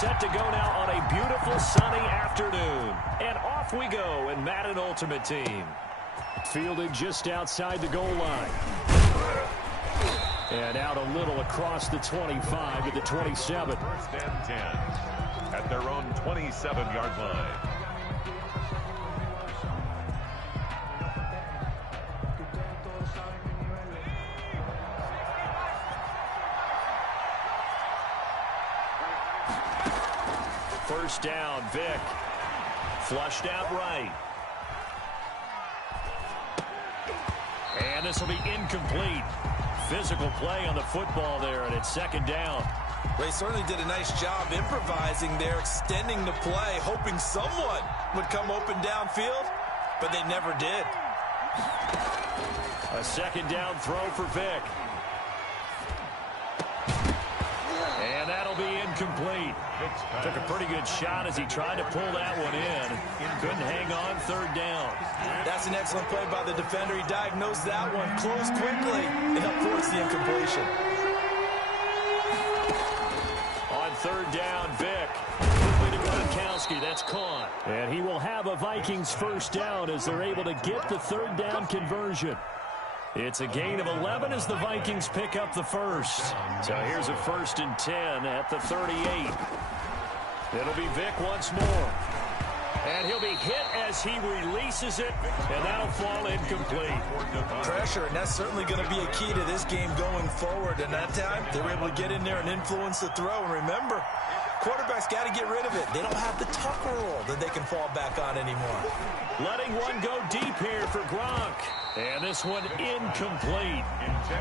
set to go now on a beautiful sunny afternoon. And off we go in Madden Ultimate Team. Fielded just outside the goal line. And out a little across the 25 to the 27. First and 10 at their own 27-yard line. First down, Vick. Flushed out right. And this will be incomplete. Physical play on the football there, and it's second down. They certainly did a nice job improvising there, extending the play, hoping someone would come open downfield, but they never did. A second down throw for Vick. And that'll be incomplete. Took a pretty good shot as he tried to pull that one in. Couldn't hang on, third down. That's an excellent play by the defender. He diagnosed that one, closed quickly, and up forced the incompletion. On third down, Vick. Quickly to Gronkowski. That's caught. And he will have a Vikings first down as they're able to get the third down conversion. It's a gain of 11 as the Vikings pick up the first. So here's a first and 10 at the 38. It'll be Vick once more. And he'll be hit as he releases it, and that'll fall incomplete. Pressure, and that's certainly going to be a key to this game going forward. And that time, they were able to get in there and influence the throw. And remember, quarterbacks got to get rid of it. They don't have the Tucker roll that they can fall back on anymore. Letting one go deep here for Gronk. And this one incomplete.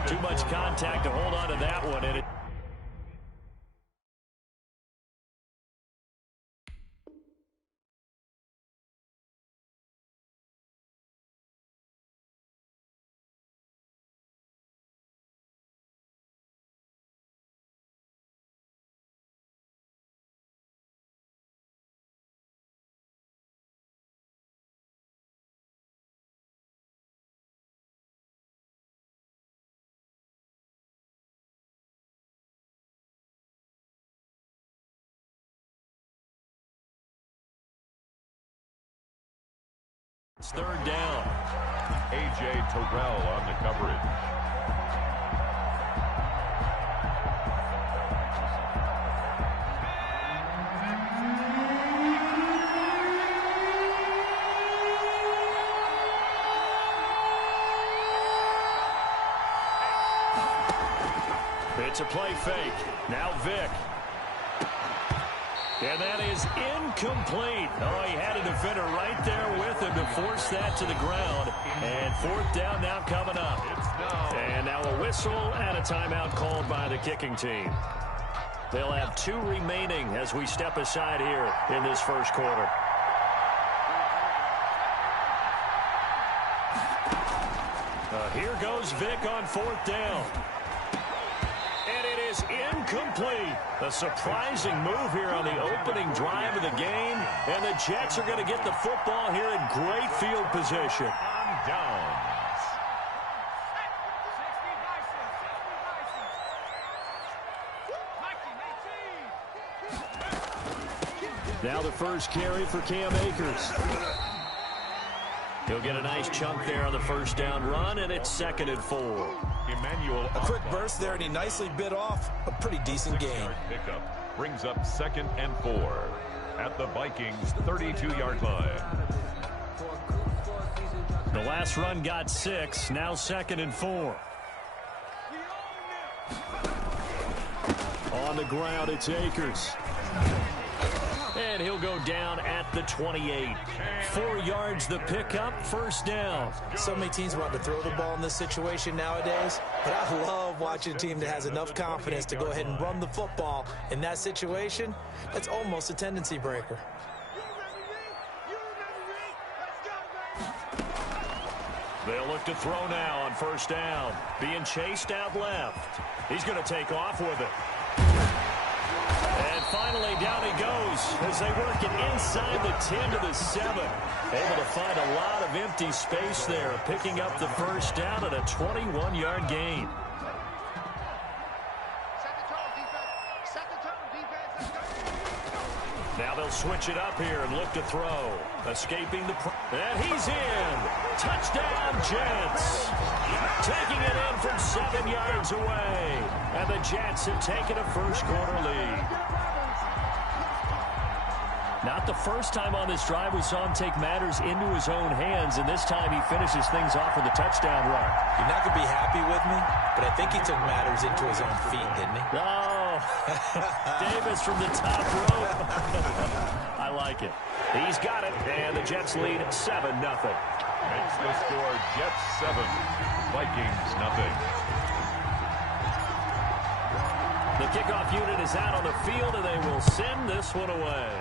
Too much contact to hold on to that one. And it It's third down. A.J. Terrell on the coverage. It's a play fake. Now Vick. And that is incomplete. Oh, he had a defender right there with him to force that to the ground. And fourth down now coming up. And now a whistle and a timeout called by the kicking team. They'll have 2 remaining as we step aside here in this first quarter. Here goes Vick on fourth down. Incomplete. A surprising move here on the opening drive of the game. And the Jets are going to get the football here in great field position. On downs. Now the first carry for Cam Akers. He'll get a nice chunk there on the first down run, and it's 2nd and 4. Emmanuel, a quick burst there, and he nicely bit off a pretty decent gain. Pickup brings up 2nd and 4 at the Vikings 32-yard line. The last run got 6, now 2nd and 4. On the ground, it's Akers. And he'll go down at the 28. 4 yards the pickup, first down. So many teams want to throw the ball in this situation nowadays, but I love watching a team that has enough confidence to go ahead and run the football. In that situation, that's almost a tendency breaker. They'll look to throw now on first down. Being chased out left. He's going to take off with it. And finally, down he goes as they work it inside the 10 to the 7. Able to find a lot of empty space there, picking up the first down at a 21-yard gain. Now they'll switch it up here and look to throw. Escaping the... And he's in. Touchdown, Jets. Taking it in from 7 yards away. And the Jets have taken a first-quarter lead. Not the first time on this drive we saw him take matters into his own hands, and this time he finishes things off with a touchdown run. You're not going to be happy with me, but I think he took matters into his own feet, didn't he? Oh, Davis from the top rope. I like it. He's got it, and the Jets lead 7-0. Makes the score Jets 7, Vikings nothing. The kickoff unit is out on the field, and they will send this one away.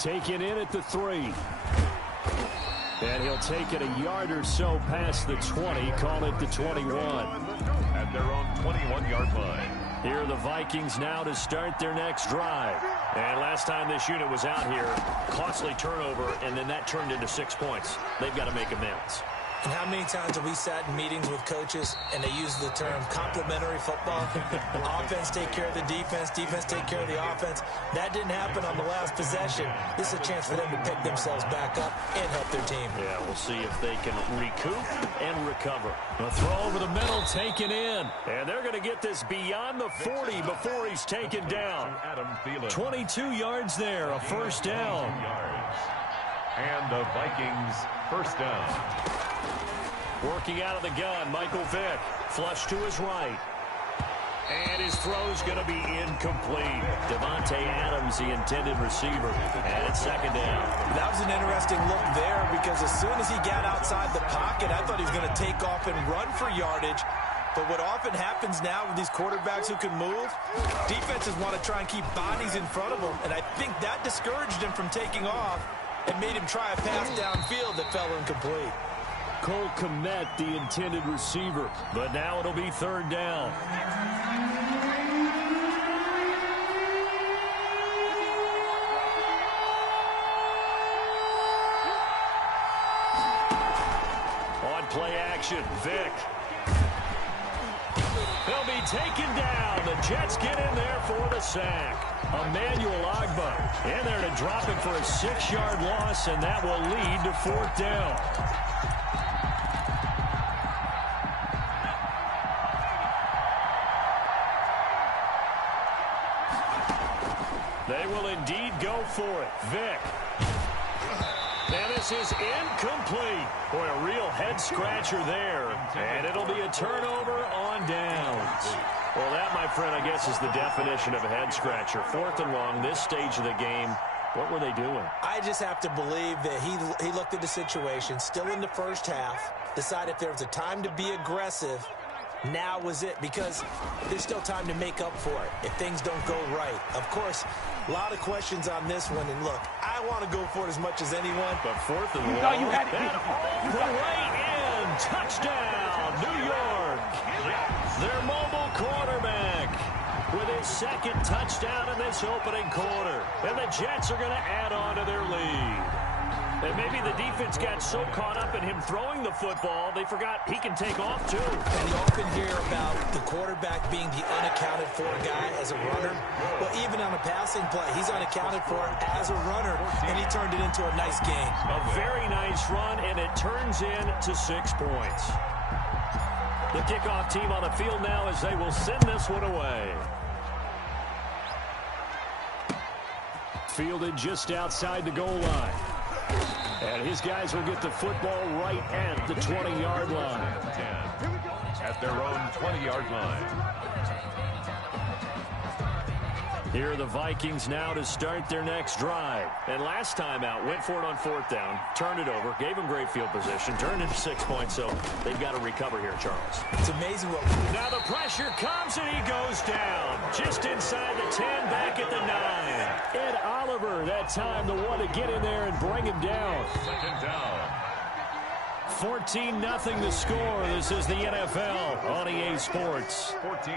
Taken in at the 3. And he'll take it a yard or so past the 20, call it the 21. At their own 21-yard line. Here are the Vikings now to start their next drive. And last time this unit was out here, costly turnover, and then that turned into 6 points. They've got to make amends. And how many times have we sat in meetings with coaches and they use the term complementary football? Offense take care of the defense, defense take care of the offense. That didn't happen on the last possession. This is a chance for them to pick themselves back up and help their team. Yeah, we'll see if they can recoup and recover. A throw over the middle taken in. And they're going to get this beyond the 40 before he's taken down. 22 yards there, a first down. And the Vikings first down. Working out of the gun, Michael Vick. Flush to his right. And his throw's going to be incomplete. Devontae Adams, the intended receiver. And it's second down. That was an interesting look there because as soon as he got outside the pocket, I thought he was going to take off and run for yardage. But what often happens now with these quarterbacks who can move, defenses want to try and keep bodies in front of them. And I think that discouraged him from taking off and made him try a pass downfield that fell incomplete. Cole Kmet, the intended receiver. But now it'll be third down. On play action, Vick. He'll be taken down. The Jets get in there for the sack. Emmanuel Ogbah in there to drop it for a 6-yard loss, and that will lead to fourth down. They will indeed go for it. Vick. And this is incomplete. Boy, a real head-scratcher there. And it'll be a turnover on downs. Well, that, my friend, I guess is the definition of a head-scratcher. Fourth and long, this stage of the game. What were they doing? I just have to believe that he looked at the situation, still in the first half, decided if there was a time to be aggressive, now was it, because there's still time to make up for it if things don't go right. Of course, a lot of questions on this one, and look, I want to go for it as much as anyone. But fourth and long, you had it. and all the way in, touchdown, New York. Their mobile quarterback with his second touchdown in this opening quarter. And the Jets are going to add on to their lead. And maybe the defense got so caught up in him throwing the football, they forgot he can take off, too. And you often hear about the quarterback being the unaccounted-for guy as a runner. Well, even on a passing play, he's unaccounted for as a runner, and he turned it into a nice game. A very nice run, and it turns into 6 points. The kickoff team on the field now as they will send this one away. Fielded just outside the goal line. And his guys will get the football right at the 20-yard line. 10 at their own 20-yard line. Here are the Vikings now to start their next drive. And last time out, went for it on fourth down, turned it over, gave them great field position, turned into 6 points, so they've got to recover here, Charles. It's amazing what... Now the pressure comes and he goes down. Just inside the 10, back at the 9. Ed Oliver, that time the one to get in there and bring him down. Second down. 14-0 the score. This is the NFL on EA Sports. 14.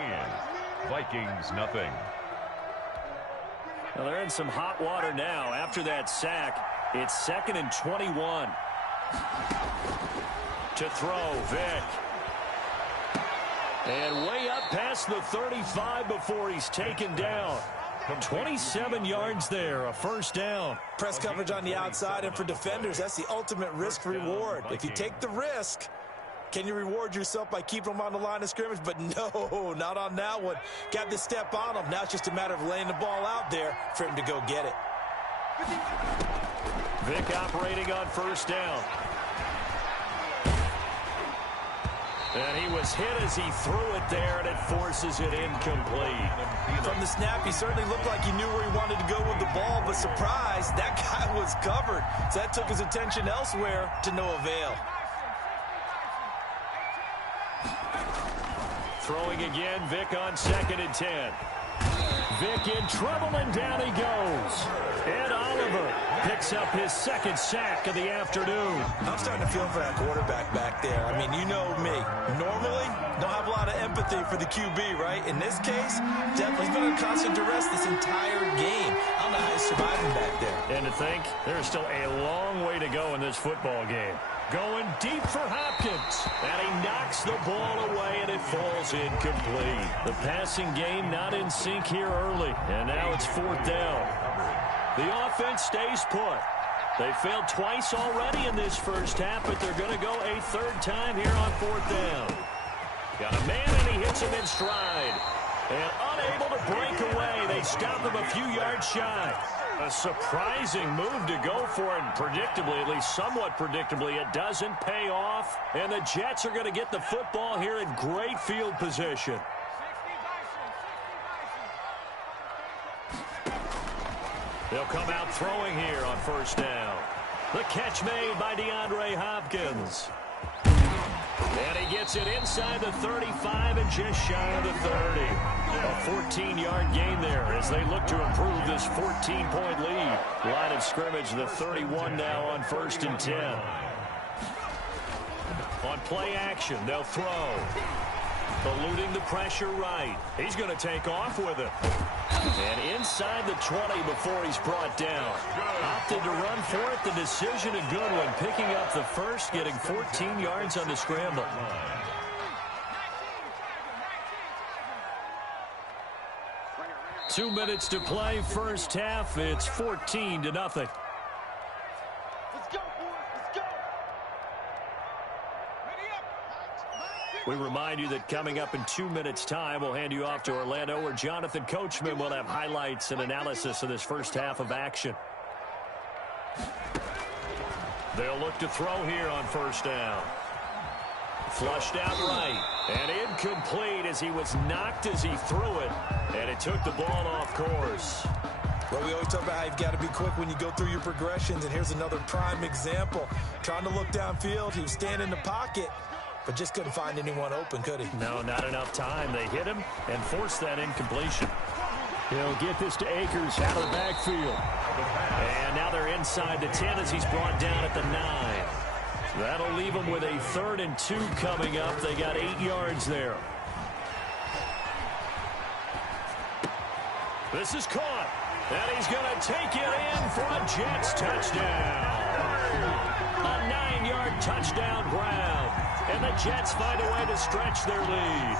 Vikings nothing. Well, they're in some hot water now. After that sack, it's 2nd and 21. To throw, Vick. And way up past the 35 before he's taken down. 27 yards there, a first down. Press coverage on the outside, and for defenders, that's the ultimate risk reward. If you take the risk, can you reward yourself by keeping them on the line of scrimmage? But no, not on that one. Got to step on them. Now it's just a matter of laying the ball out there for him to go get it. Vick operating on first down. And he was hit as he threw it there, and it forces it incomplete. From the snap, he certainly looked like he knew where he wanted to go with the ball, but surprise, that guy was covered. So that took his attention elsewhere to no avail. Throwing again, Vick on 2nd and 10. Vick in trouble, and down he goes. Ed Oliver picks up his 2nd sack of the afternoon. I'm starting to feel for that quarterback back there. I mean, you know me. Normally, don't have a lot of empathy for the QB, right? In this case, definitely been under constant duress this entire game. I don't know how he's surviving back there. And to think, there's still a long way to go in this football game. Going deep for Hopkins, and he knocks the ball away, and it falls incomplete. The passing game not in sync here early, and now it's 4th down. The offense stays put. They failed twice already in this first half, but they're going to go a 3rd time here on 4th down. Got a man, and he hits him in stride. And unable to break away, they stop him a few yards shy. A surprising move to go for it, and predictably, at least somewhat predictably, it doesn't pay off. And the Jets are going to get the football here in great field position. They'll come out throwing here on first down. The catch made by DeAndre Hopkins. And he gets it inside the 35 and just shy of the 30. A 14-yard gain there as they look to improve this 14-point lead. Line of scrimmage, the 31 now on 1st and 10. On play action, they'll throw. Eluding the pressure right. He's going to take off with it. And inside the 20 before he's brought down. Opted to run for it. The decision a good one. Picking up the first, getting 14 yards on the scramble. 2 minutes to play, first half. It's 14-0. We remind you that coming up in 2 minutes' time, we'll hand you off to Orlando, where Jonathan Coachman will have highlights and analysis of this first half of action. They'll look to throw here on first down. Flushed out right, and incomplete as he was knocked as he threw it, and it took the ball off course. Well, we always talk about how you've got to be quick when you go through your progressions, and here's another prime example. Trying to look downfield, he was standing in the pocket, but just couldn't find anyone open, could he? No, not enough time. They hit him and forced that incompletion. He'll get this to Akers out of the backfield. And now they're inside the 10 as he's brought down at the 9. That'll leave them with a 3rd and 2 coming up. They got 8 yards there. This is caught. And he's going to take it in for a Jets touchdown. A 9-yard touchdown grab. And the Jets find a way to stretch their lead.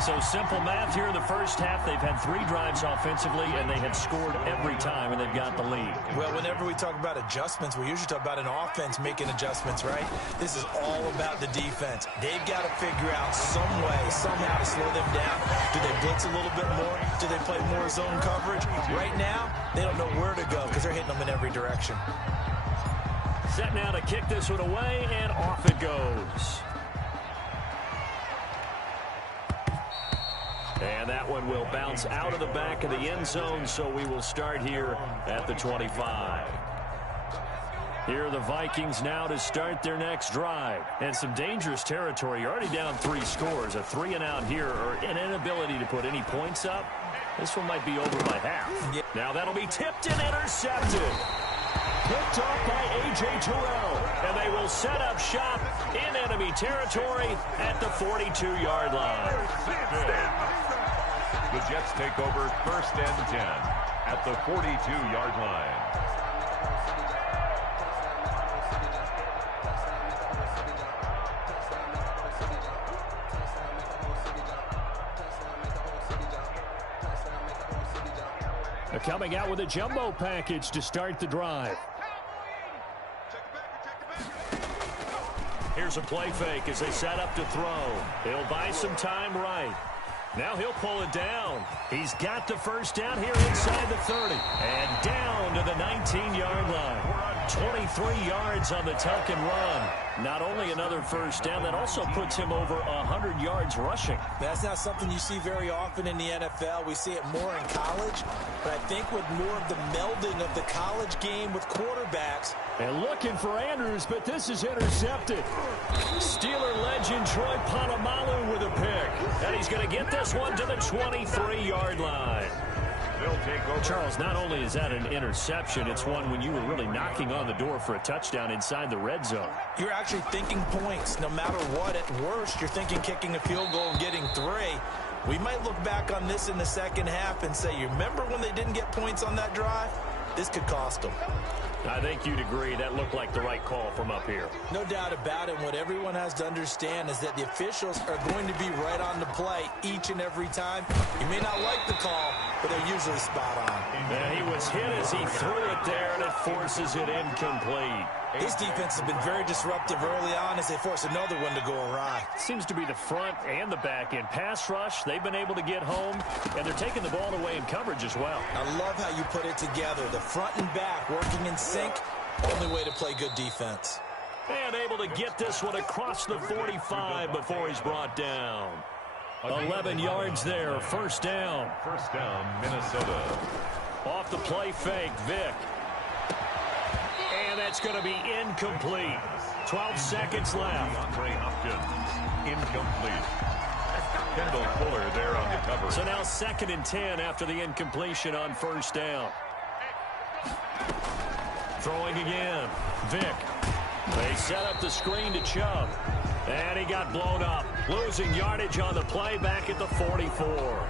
So simple math here in the first half. They've had 3 drives offensively, and they had scored every time, and they've got the lead. Well, whenever we talk about adjustments, we usually talk about an offense making adjustments, right? This is all about the defense. They've got to figure out some way, somehow to slow them down. Do they blitz a little bit more? Do they play more zone coverage? Right now, they don't know where to go because they're hitting them in every direction. Set now to kick this one away, and off it goes. And that one will bounce out of the back of the end zone, so we will start here at the 25. Here are the Vikings now to start their next drive. And some dangerous territory. You're already down 3 scores. A 3-and-out here, or an inability to put any points up. This one might be over by half. Yeah. Now that'll be tipped and intercepted. Picked off by A.J. Terrell. And they will set up shop in enemy territory at the 42-yard line. The Jets take over 1st and 10 at the 42-yard line. Coming out with a jumbo package to start the drive. Here's a play fake as they set up to throw. He'll buy some time right. Now he'll pull it down. He's got the first down here inside the 30. And down to the 19-yard line. 23 yards on the tuck and run. Not only another first down, that also puts him over 100 yards rushing. That's not something you see very often in the NFL. We see it more in college. But I think with more of the melding of the college game with quarterbacks. And looking for Andrews, but this is intercepted. Steeler legend Troy Polamalu with a pick. And he's going to get this one to the 23-yard line. Take over. Charles, not only is that an interception, it's one when you were really knocking on the door for a touchdown inside the red zone. You're actually thinking points. No matter what, at worst, you're thinking kicking a field goal and getting 3. We might look back on this in the second half and say, you remember when they didn't get points on that drive? This could cost them. I think you'd agree that looked like the right call from up here. No doubt about it. What everyone has to understand is that the officials are going to be right on the play each and every time. You may not like the call, but they're usually spot on. And he was hit as he threw it there, and it forces it incomplete. This defense has been very disruptive early on as they force another one to go awry. Seems to be the front and the back end. Pass rush, they've been able to get home, and they're taking the ball away in coverage as well. I love how you put it together. The front and back working in sync, only way to play good defense. And able to get this one across the 45 before he's brought down. 11 yards there, first down. First down, Minnesota. Off the play fake, Vick. And that's going to be incomplete. 12 seconds left. Andre Hopkins, incomplete. Kendall Fuller there on the cover. So now 2nd and 10 after the incompletion on first down. Throwing again. Vick. They set up the screen to Chubb. And he got blown up. Losing yardage on the play back at the 44.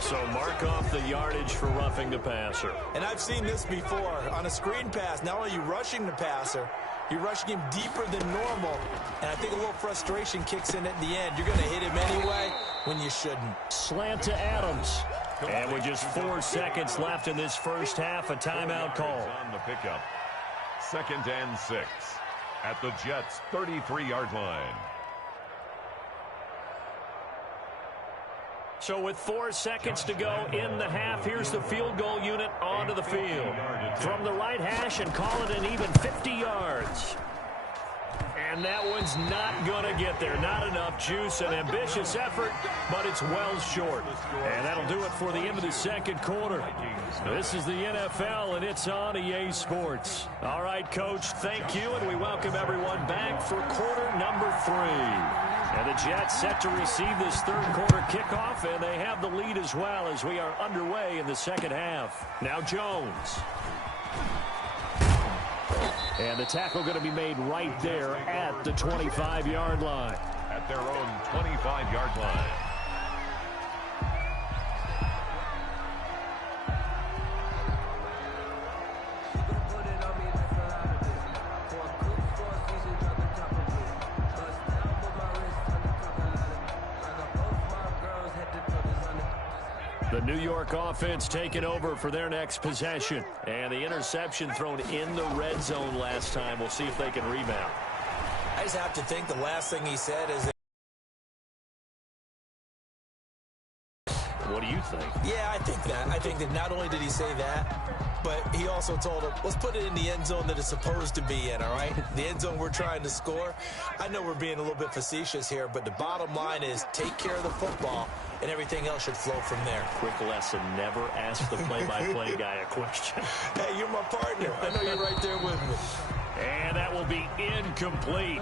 So mark off the yardage for roughing the passer. And I've seen this before. On a screen pass, not only are you rushing the passer, you're rushing him deeper than normal. And I think a little frustration kicks in at the end. You're going to hit him anyway when you shouldn't. Slant to Adams. And with just 4 seconds left in this first half, a timeout call. On the pickup. 2nd and 6 at the Jets' 33-yard line. So with 4 seconds to go in the half, here's the field goal unit onto the field. From the right hash and call it an even 50 yards. And that one's not going to get there. Not enough juice, an ambitious effort, but it's well short. And that'll do it for the end of the second quarter. This is the NFL, and it's on EA Sports. All right, Coach, thank you, and we welcome everyone back for quarter number 3. And the Jets set to receive this third quarter kickoff, and they have the lead as well as we are underway in the second half. Now Jones. And the tackle going to be made right there at the 25-yard line. At their own 25-yard line. The New York offense taking over for their next possession. And the interception thrown in the red zone last time. We'll see if they can rebound. I just have to think the last thing he said is... What do you think? Yeah, I think that. I think that not only did he say that, but he also told him, let's put it in the end zone that it's supposed to be in, all right? The end zone we're trying to score. I know we're being a little bit facetious here, but the bottom line is take care of the football, and everything else should flow from there. Quick lesson, never ask the play-by-play guy a question. Hey, you're my partner. I know you're right there with me. And that will be incomplete.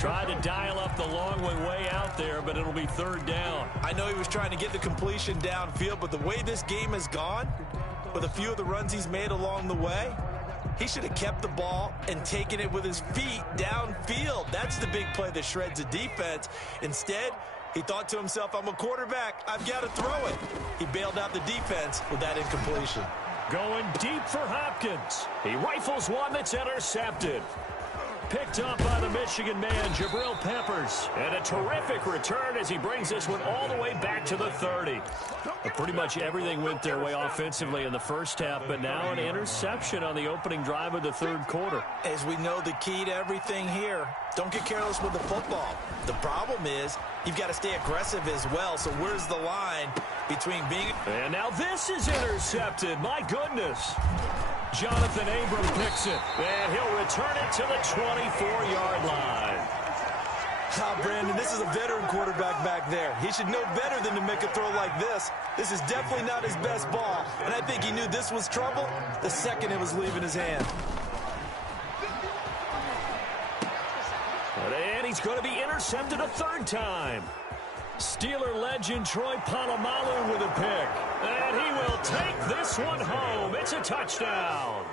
Tried to dial up the long one way out there, but it'll be third down. I know he was trying to get the completion downfield, but the way this game has gone, with a few of the runs he's made along the way, he should have kept the ball and taken it with his feet downfield. That's the big play that shreds a defense. Instead, he thought to himself, I'm a quarterback. I've got to throw it. He bailed out the defense with that incompletion. Going deep for Hopkins. He rifles one that's intercepted. picked up by the Michigan man, Jabril Peppers. And a terrific return as he brings this one all the way back to the 30. But pretty much everything went their way offensively in the first half, but now an interception on the opening drive of the third quarter. As we know, the key to everything here, don't get careless with the football. The problem is you've got to stay aggressive as well. So where's the line between being... And now this is intercepted. My goodness. Jonathan Abram picks it, and he'll return it to the 24-yard line. Brandon, this is a veteran quarterback back there. He should know better than to make a throw like this. This is definitely not his best ball, and I think he knew this was trouble the second it was leaving his hand. And he's going to be intercepted a third time. Steeler legend Troy Polamalu with a pick. And he will take this one home. It's a touchdown.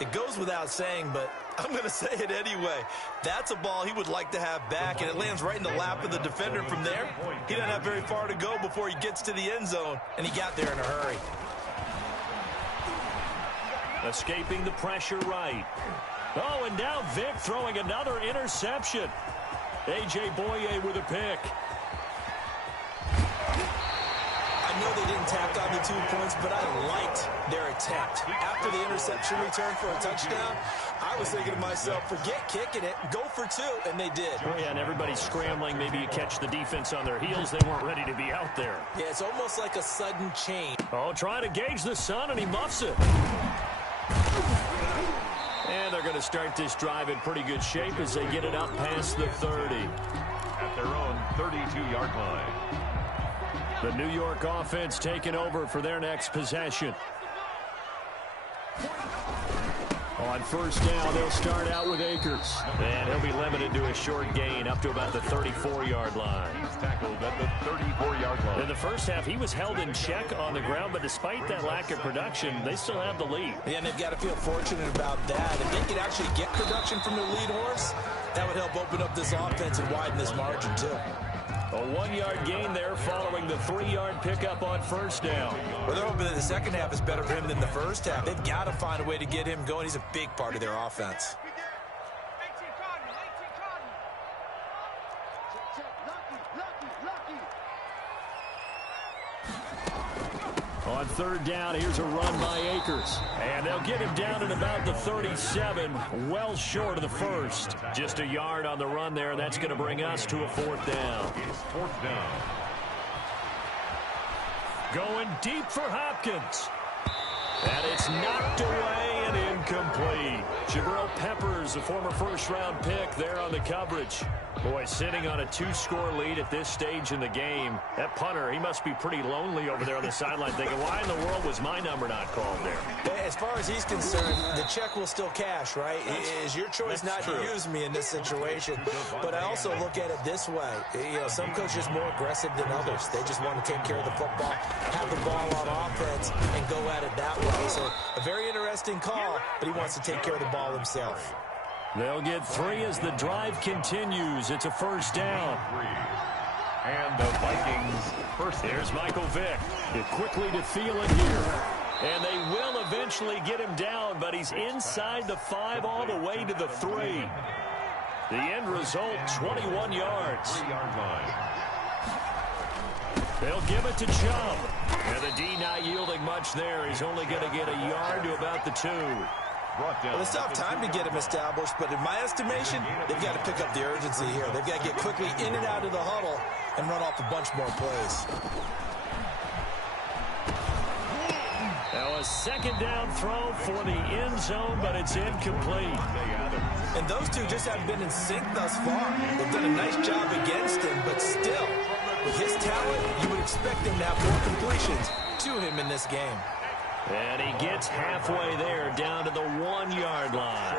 It goes without saying, but I'm going to say it anyway. That's a ball he would like to have back, and it lands right in the lap of the defender from there. He doesn't have very far to go before he gets to the end zone, and he got there in a hurry. Escaping the pressure right. Oh, and now Vic throwing another interception. A.J. Boye with a pick. I know they didn't tack on the 2 points, but I liked their attempt. After the interception return for a touchdown, I was thinking to myself, forget kicking it, go for 2, and they did. Oh, yeah, and everybody's scrambling. Maybe you catch the defense on their heels. They weren't ready to be out there. Yeah, it's almost like a sudden change. Oh, trying to gauge the sun, and he muffs it. And they're going to start this drive in pretty good shape as they get it up past the 30. At their own 32-yard line. The New York offense taking over for their next possession. On first down, they'll start out with Akers. And he'll be limited to a short gain up to about the 34-yard line. He's tackled at the 34-yard line. In the first half, he was held in check on the ground, but despite that lack of production, they still have the lead. Yeah, and they've got to feel fortunate about that. If they could actually get production from their lead horse, that would help open up this offense and widen this margin, too. A 1-yard gain there following the 3-yard pickup on first down. Well, they're hoping that the second half is better for him than the first half. They've got to find a way to get him going. He's a big part of their offense. On third down, here's a run by Akers. And they'll get him down at about the 37, well short of the first. Just a yard on the run there. That's going to bring us to a fourth down. It's fourth down. Going deep for Hopkins. And it's knocked away and incomplete. Jabril Peppers, the former first-round pick, there on the coverage. Boy, sitting on a 2-score lead at this stage in the game. That punter, he must be pretty lonely over there on the sideline thinking, why in the world was my number not called there? As far as he's concerned, the check will still cash, right? It is your choice not to use me in this situation. But I also look at it this way. You know, some coaches are more aggressive than others. They just want to take care of the football, have the ball on offense, and go at it that way. So a very interesting call, but he wants to take care of the ball himself. They'll get 3 as the drive continues. It's a first down. And the Vikings first. Here's Michael Vick. Quickly to Thielen here. And they will eventually get him down, but he's inside the 5 all the way to the 3. The end result, 21 yards. 3-yard line. They'll give it to Chubb. And the D not yielding much there. He's only going to get a yard to about the 2. Well, it's tough time to get him established, but in my estimation, they've got to pick up the urgency here. They've got to get quickly in and out of the huddle and run off a bunch more plays. Now a second down throw for the end zone, but it's incomplete. And those two just haven't been in sync thus far. They've done a nice job against him, but still, with his talent, you would expect him to have more completions to him in this game. And he gets halfway there, down to the 1-yard line.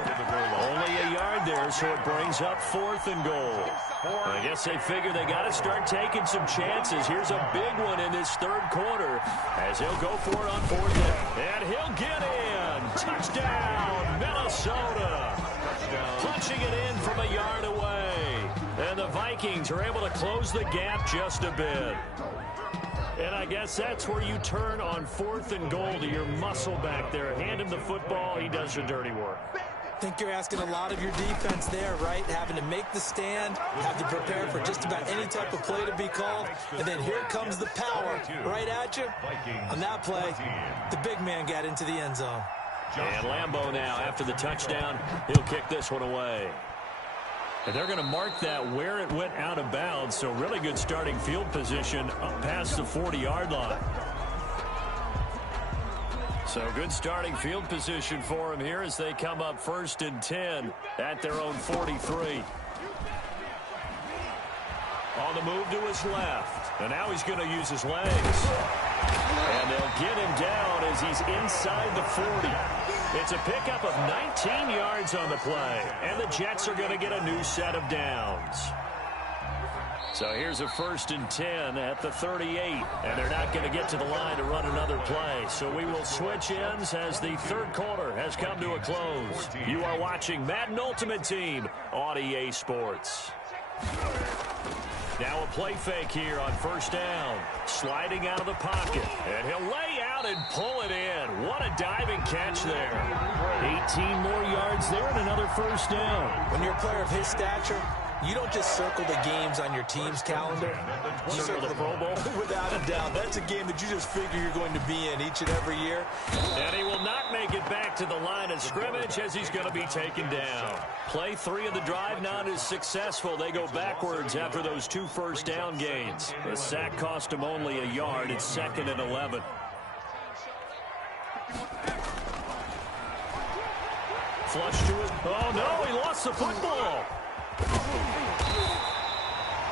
Only a yard there, so it brings up 4th and goal. I guess they figure they got to start taking some chances. Here's a big one in this third quarter as he'll go for it on 4th down. And he'll get in. Touchdown, Minnesota. Punching it in from a yard away. And the Vikings are able to close the gap just a bit. And I guess that's where you turn on 4th and goal to your muscle back there. Hand him the football. He does the dirty work. think you're asking a lot of your defense there, right? Having to make the stand, have to prepare for just about any type of play to be called, and then here comes the power right at you. On that play, the big man got into the end zone. And Lambeau now, after the touchdown, he'll kick this one away. And they're going to mark that where it went out of bounds, so really good starting field position up past the 40-yard line. So good starting field position for him here as they come up 1st and 10 at their own 43. On the move to his left. And now he's going to use his legs. And they'll get him down as he's inside the 40. It's a pickup of 19 yards on the play. And the Jets are going to get a new set of downs. So here's a 1st and 10 at the 38. And they're not going to get to the line to run another play. So we will switch ends as the third quarter has come to a close. You are watching Madden Ultimate Team on EA Sports. Now a play fake here on 1st down. Sliding out of the pocket. And he'll lay out and pull it in. What a diving catch there. 18 more yards there and another 1st down. When you're a player of his stature, you don't just circle the games on your team's calendar. You circle the Pro Bowl. Without a doubt. That's a game that you just figure you're going to be in each and every year. And he will not make it back to the line of scrimmage as he's going to be taken down. Play 3 of the drive not as successful. They go backwards after those 2 1st down gains. The sack cost him only a yard. It's 2nd and 11. Flush to it. Oh, no, he lost the football.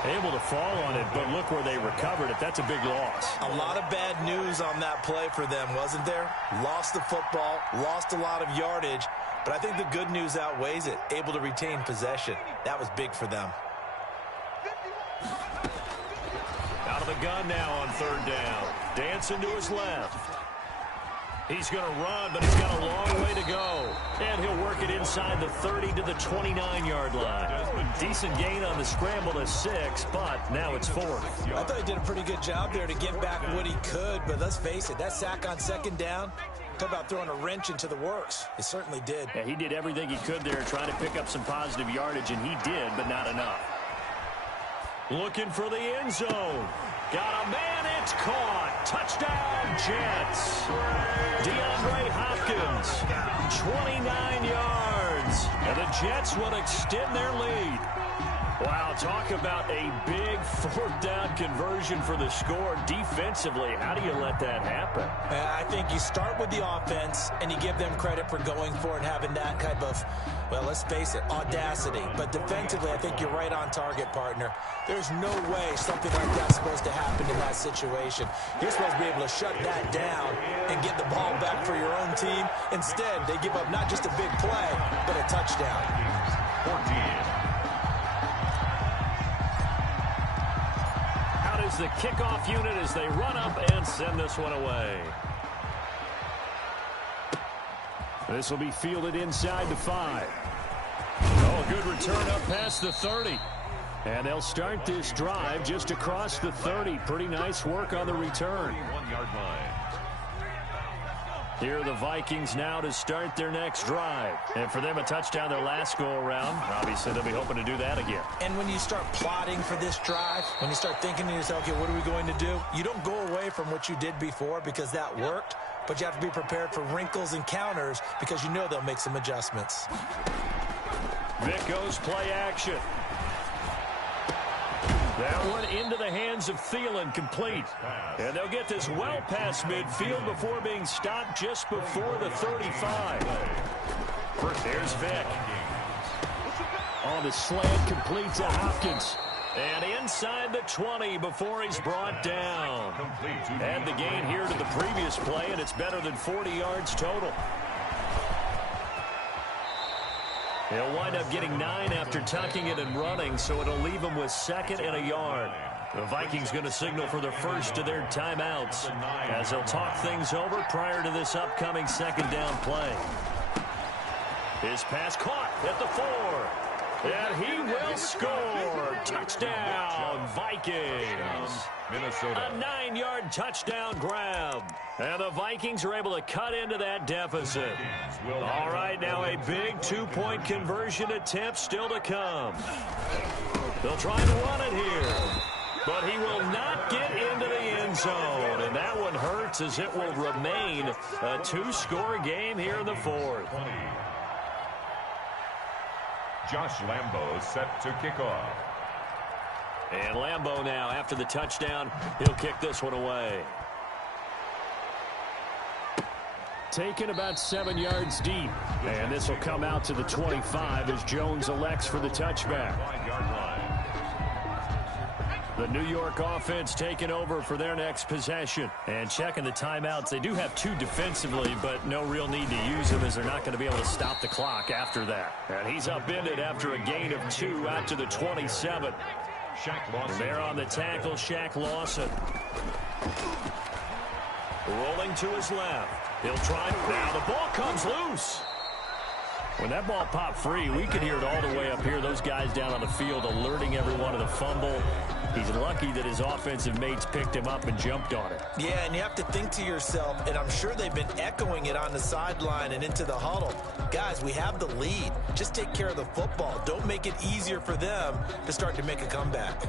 Able to fall on it, but look where they recovered it. That's a big loss. A lot of bad news on that play for them, wasn't there? Lost the football, lost a lot of yardage, but I think the good news outweighs it. Able to retain possession. That was big for them. Out of the gun now on 3rd down. Dancing to his left. He's going to run, but he's got a long way to go. And he'll work it inside the 30 to the 29-yard line. Decent gain on the scramble to 6, but now it's 4th. I thought he did a pretty good job there to get back what he could, but let's face it, that sack on 2nd down, talk about throwing a wrench into the works. It certainly did. Yeah, he did everything he could there trying to pick up some positive yardage, and he did, but not enough. Looking for the end zone. Got a man, it's caught. Touchdown, Jets. DeAndre Hopkins, 29 yards. And the Jets will extend their lead. Wow, talk about a big 4th down conversion for the score. Defensively, how do you let that happen? I think you start with the offense, and you give them credit for going for it and having that kind of, well, let's face it, audacity. But defensively, I think you're right on target, partner. There's no way something like that's supposed to happen in that situation. You're supposed to be able to shut that down and get the ball back for your own team. Instead, they give up not just a big play, but a touchdown. 14. Is the kickoff unit as they run up and send this one away. This will be fielded inside the 5. Oh, good return up past the 30. And they'll start this drive just across the 30. Pretty nice work on the return. 1-yard line. Here are the Vikings now to start their next drive. And for them, a touchdown their last go-around. Obviously, they'll be hoping to do that again. And when you start plotting for this drive, when you start thinking to yourself, okay, what are we going to do? You don't go away from what you did before because that worked, but you have to be prepared for wrinkles and counters because you know they'll make some adjustments. Vic goes play action. That one into the hands of Thielen, complete. And they'll get this well past midfield before being stopped just before the 35. There's Vic. On the slant, complete to Hopkins. And inside the 20 before he's brought down. And the gain here to the previous play, and it's better than 40 yards total. He'll wind up getting 9 after tucking it and running, so it'll leave him with 2nd and a yard. The Vikings going to signal for the first of their timeouts as they'll talk things over prior to this upcoming 2nd down play. His pass caught at the 4. And he will score. Touchdown, Vikings. Minnesota. A 9-yard touchdown grab. And the Vikings are able to cut into that deficit. All right, now a big two-point conversion attempt still to come. They'll try to run it here. But he will not get into the end zone. And that one hurts as it will remain a two-score game here in the fourth. Josh Lambo set to kick off. And Lambo now, after the touchdown, he'll kick this one away. Taken about 7 yards deep. And this will come out to the 25 as Jones elects for the touchback. The New York offense taking over for their next possession. And checking the timeouts. They do have two defensively, but no real need to use them as they're not going to be able to stop the clock after that. And he's upended after a gain of 2 out to the 27. And there on the tackle, Shaq Lawson. Rolling to his left. He'll try. Now the ball comes loose. When that ball popped free, we could hear it all the way up here. Those guys down on the field alerting everyone of the fumble. He's lucky that his offensive mates picked him up and jumped on it. Yeah, and you have to think to yourself, and I'm sure they've been echoing it on the sideline and into the huddle. Guys, we have the lead. Just take care of the football. Don't make it easier for them to start to make a comeback.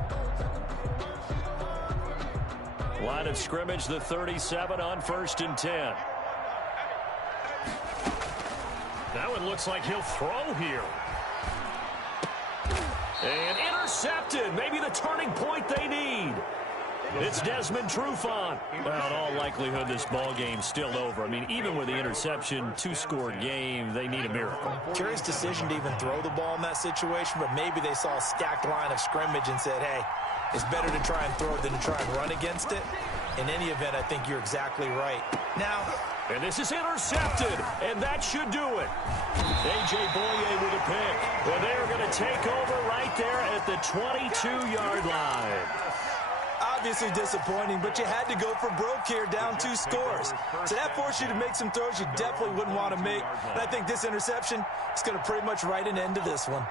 Line of scrimmage, the 37 on 1st and 10. That one looks like he'll throw here. And intercepted. Maybe the turning point they need. It's Desmond Trufant. Well, in all likelihood, this ball game's still over. I mean, even with the interception, two-score game, they need a miracle. Curious decision to even throw the ball in that situation, but maybe they saw a stacked line of scrimmage and said, hey, it's better to try and throw it than to try and run against it. In any event, I think you're exactly right. Now, and this is intercepted, and that should do it. A.J. Boye with a pick. Well, they're going to take over right there at the 22-yard line. Obviously disappointing, but you had to go for broke here, down 2 scores. So that forced you to make some throws you definitely wouldn't want to make. And I think this interception is going to pretty much write an end to this one.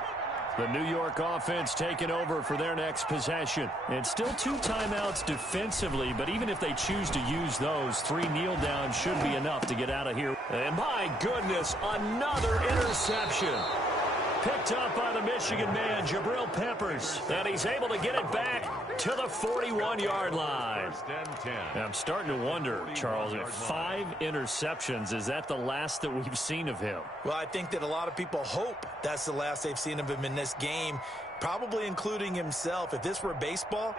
The New York offense taking over for their next possession. And still 2 timeouts defensively, but even if they choose to use those, 3 kneel downs should be enough to get out of here. And my goodness, another interception. Picked up by the Michigan man, Jabril Peppers. And he's able to get it back to the 41-yard line. I'm starting to wonder, Charles, if 5 interceptions, is that the last that we've seen of him? Well, I think that a lot of people hope that's the last they've seen of him in this game, probably including himself. If this were baseball,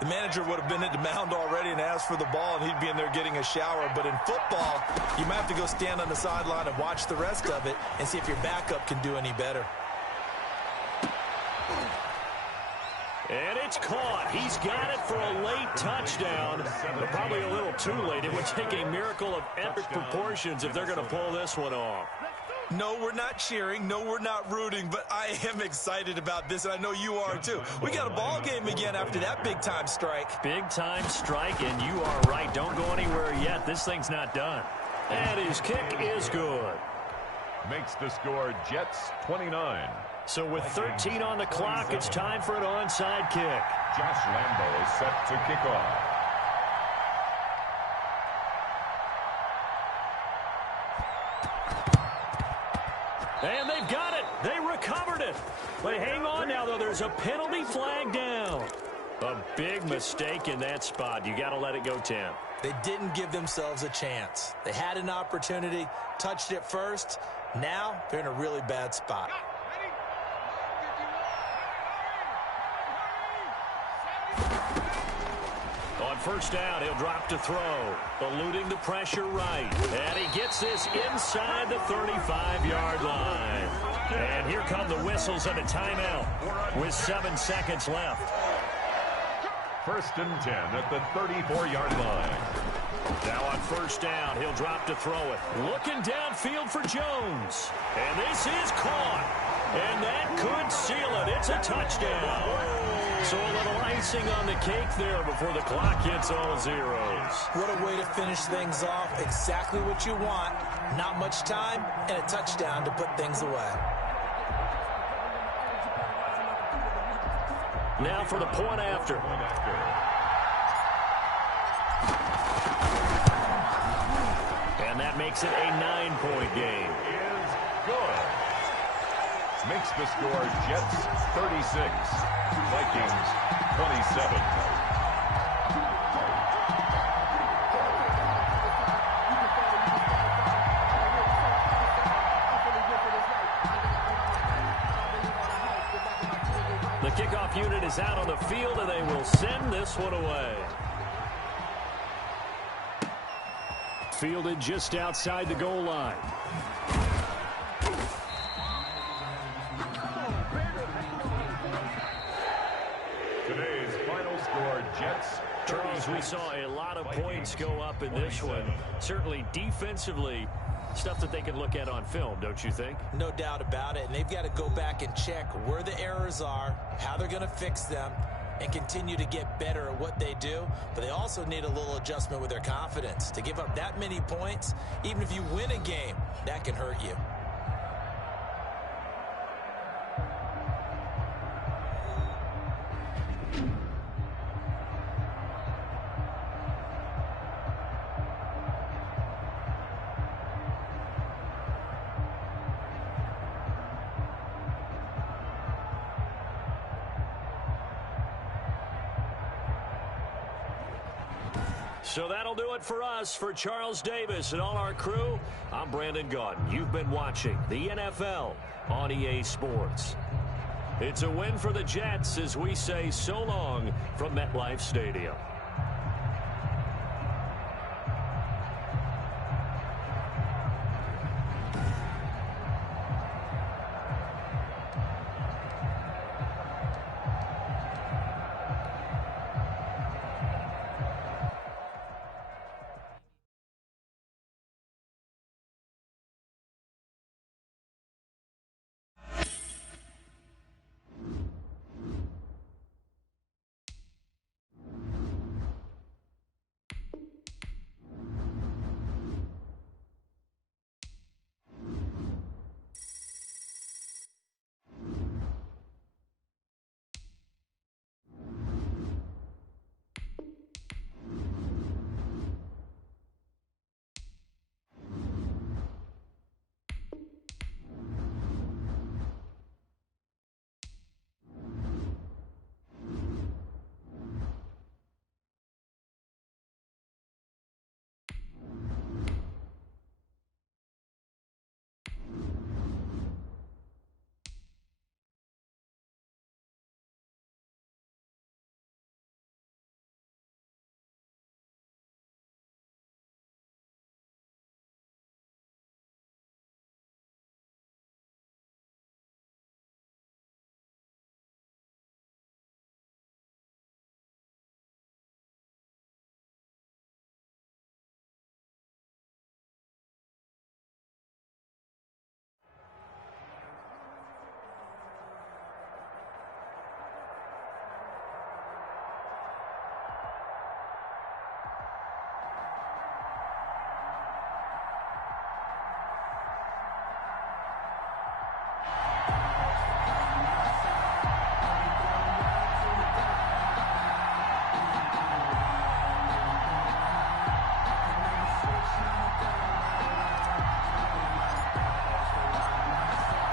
the manager would have been at the mound already and asked for the ball, and he'd be in there getting a shower. But in football, you might have to go stand on the sideline and watch the rest of it and see if your backup can do any better. And it's caught. He's got it for a late touchdown, but probably a little too late. It would take a miracle of epic proportions if they're going to pull this one off. No, we're not cheering. No, we're not rooting, but I am excited about this, and I know you are too. We got a ball game again after that big-time strike. Big-time strike, and you are right. Don't go anywhere yet. This thing's not done. And his kick is good. Makes the score Jets 29. So with 13 on the clock, it's time for an onside kick. Josh Lambo is set to kick off. And they've got it. They recovered it. But hang on now, though. There's a penalty flag down. A big mistake in that spot. You got to let it go 10. They didn't give themselves a chance. They had an opportunity, touched it first. Now they're in a really bad spot. On first down, he'll drop to throw. Eluding the pressure right. And he gets this inside the 35-yard line. And here come the whistles and a timeout with 7 seconds left. 1st and 10 at the 34-yard line. Now on first down, he'll drop to throw it. Looking downfield for Jones. And this is caught. And that could seal it. It's a touchdown. So a little icing on the cake there before the clock hits all zeros. What a way to finish things off. Exactly what you want. Not much time and a touchdown to put things away. Now for the point after. And that makes it a 9-point game. Is good. Makes the score Jets 36, Vikings 27. The kickoff unit is out on the field, and they will send this one away. Fielded just outside the goal line. Today's final score, Jets. Charles, we saw a lot of points go up in this one. Certainly defensively, stuff that they can look at on film, don't you think? No doubt about it. And they've got to go back and check where the errors are, how they're going to fix them, and continue to get better at what they do. But they also need a little adjustment with their confidence. To give up that many points, even if you win a game, that can hurt you. So that'll do it for us. For Charles Davis and all our crew, I'm Brandon Gaudin. You've been watching the NFL on EA Sports. It's a win for the Jets as we say so long from MetLife Stadium.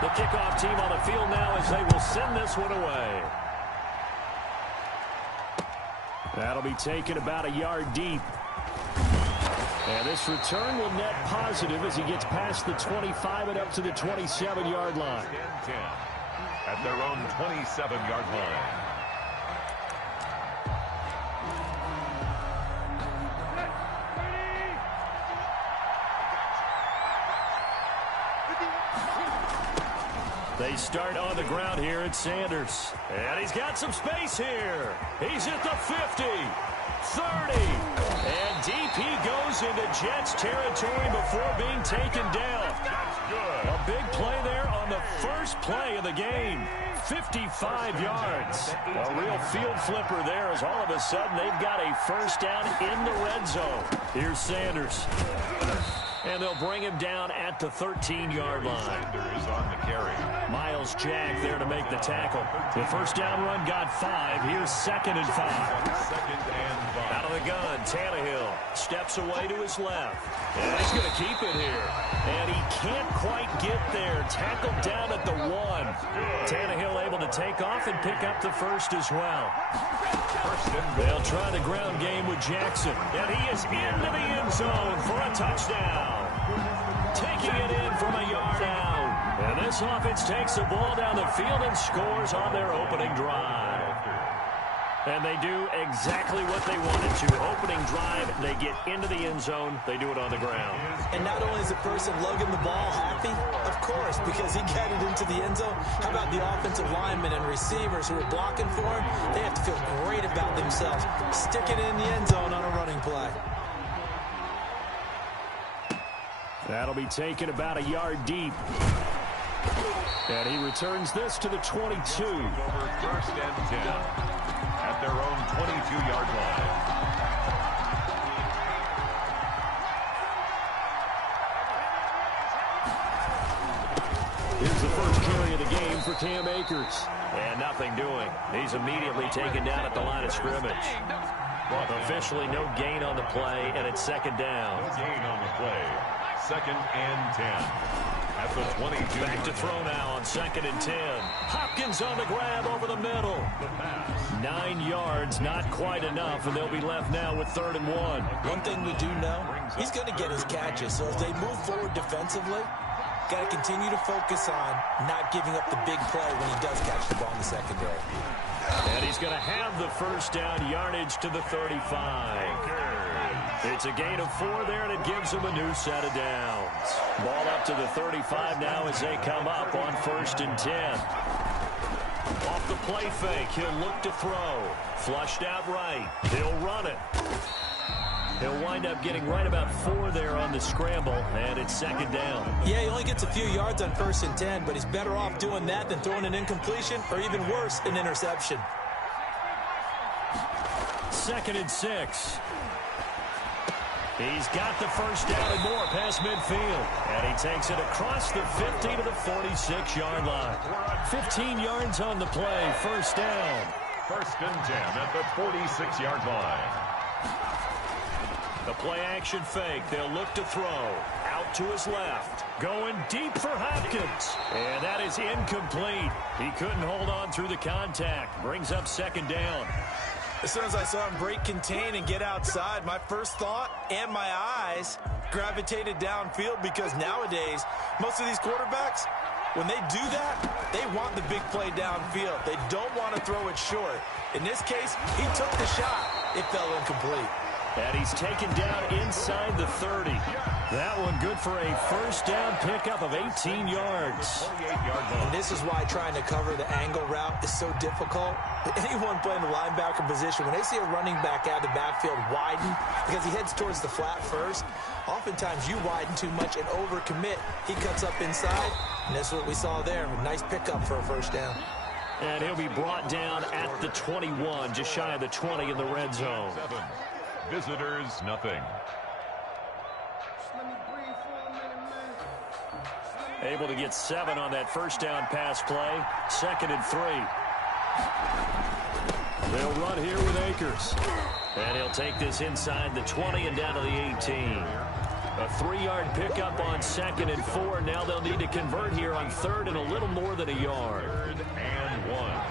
The kickoff team on the field now as they will send this one away. That'll be taken about a yard deep. And this return will net positive as he gets past the 25 and up to the 27-yard line. 10-10 at their own 27-yard line. They start on the ground here at Sanders. And he's got some space here. He's at the 50, 30. And deep he goes into Jets territory before being taken down. That's good. A big play there on the first play of the game. 55 yards. A real field flipper there as all of a sudden they've got a first down in the red zone. Here's Sanders. And they'll bring him down at the 13-yard line. Sanders on the carry. Miles Jack there to make the tackle. The first down run got 5. Here's 2nd and 5. 2nd and 5. Out of the gun, Tannehill steps away to his left. And he's going to keep it here. And he can't quite get there. Tackled down at the 1. Tannehill able to take off and pick up the first as well. They'll try the ground game with Jackson. And he is into the end zone for a touchdown. Taking it in from a yard out. And this offense takes the ball down the field and scores on their opening drive. And they do exactly what they wanted to. Opening drive, they get into the end zone. They do it on the ground. And not only is the person lugging the ball happy, of course, because he got it into the end zone. How about the offensive linemen and receivers who are blocking for him? They have to feel great about themselves. Stick it in the end zone on a running play. That'll be taken about a yard deep. And he returns this to the 22. Over 1st and 10 at their own 22-yard line. Here's the first carry of the game for Cam Akers. And nothing doing. He's immediately taken down at the line of scrimmage. Officially no gain on the play, and it's 2nd down. No gain on the play. 2nd and 10 at the 22. Back to throw now on 2nd and 10. Hopkins on the grab over the middle. 9 yards, not quite enough, and they'll be left now with 3rd and 1. One thing we do know, he's going to get his catches. So if they move forward defensively, got to continue to focus on not giving up the big play when he does catch the ball in the secondary. And he's going to have the first down, yardage to the 35. It's a gain of 4 there, and it gives him a new set of downs. Ball up to the 35 now as they come up on 1st and 10. Off the play fake, he'll look to throw. Flushed out right. He'll run it. He'll wind up getting right about 4 there on the scramble, and it's 2nd down. Yeah, he only gets a few yards on 1st and 10, but he's better off doing that than throwing an incompletion, or even worse, an interception. 2nd and 6. He's got the first down and more past midfield. And he takes it across the 50 to the 46-yard line. 15 yards on the play, first down. 1st and 10 at the 46-yard line. The play action fake. They'll look to throw. Out to his left. Going deep for Hopkins. And that is incomplete. He couldn't hold on through the contact. Brings up 2nd down. As soon as I saw him break contain and get outside, my first thought and my eyes gravitated downfield, because nowadays, most of these quarterbacks, when they do that, they want the big play downfield. They don't want to throw it short. In this case, he took the shot. It fell incomplete. And he's taken down inside the 30. That one good for a first down pickup of 18 yards. And this is why trying to cover the angle route is so difficult. Anyone playing the linebacker position, when they see a running back out of the backfield widen because he heads towards the flat first, oftentimes you widen too much and overcommit. He cuts up inside, and that's what we saw there. Nice pickup for a first down. And he'll be brought down at the 21, just shy of the 20 in the red zone. Visitors, nothing. Able to get 7 on that first down pass play. 2nd and 3. They'll run here with Akers. And he'll take this inside the 20 and down to the 18. A 3-yard pickup on 2nd and 4. Now they'll need to convert here on 3rd and a little more than a yard. 3rd and 1.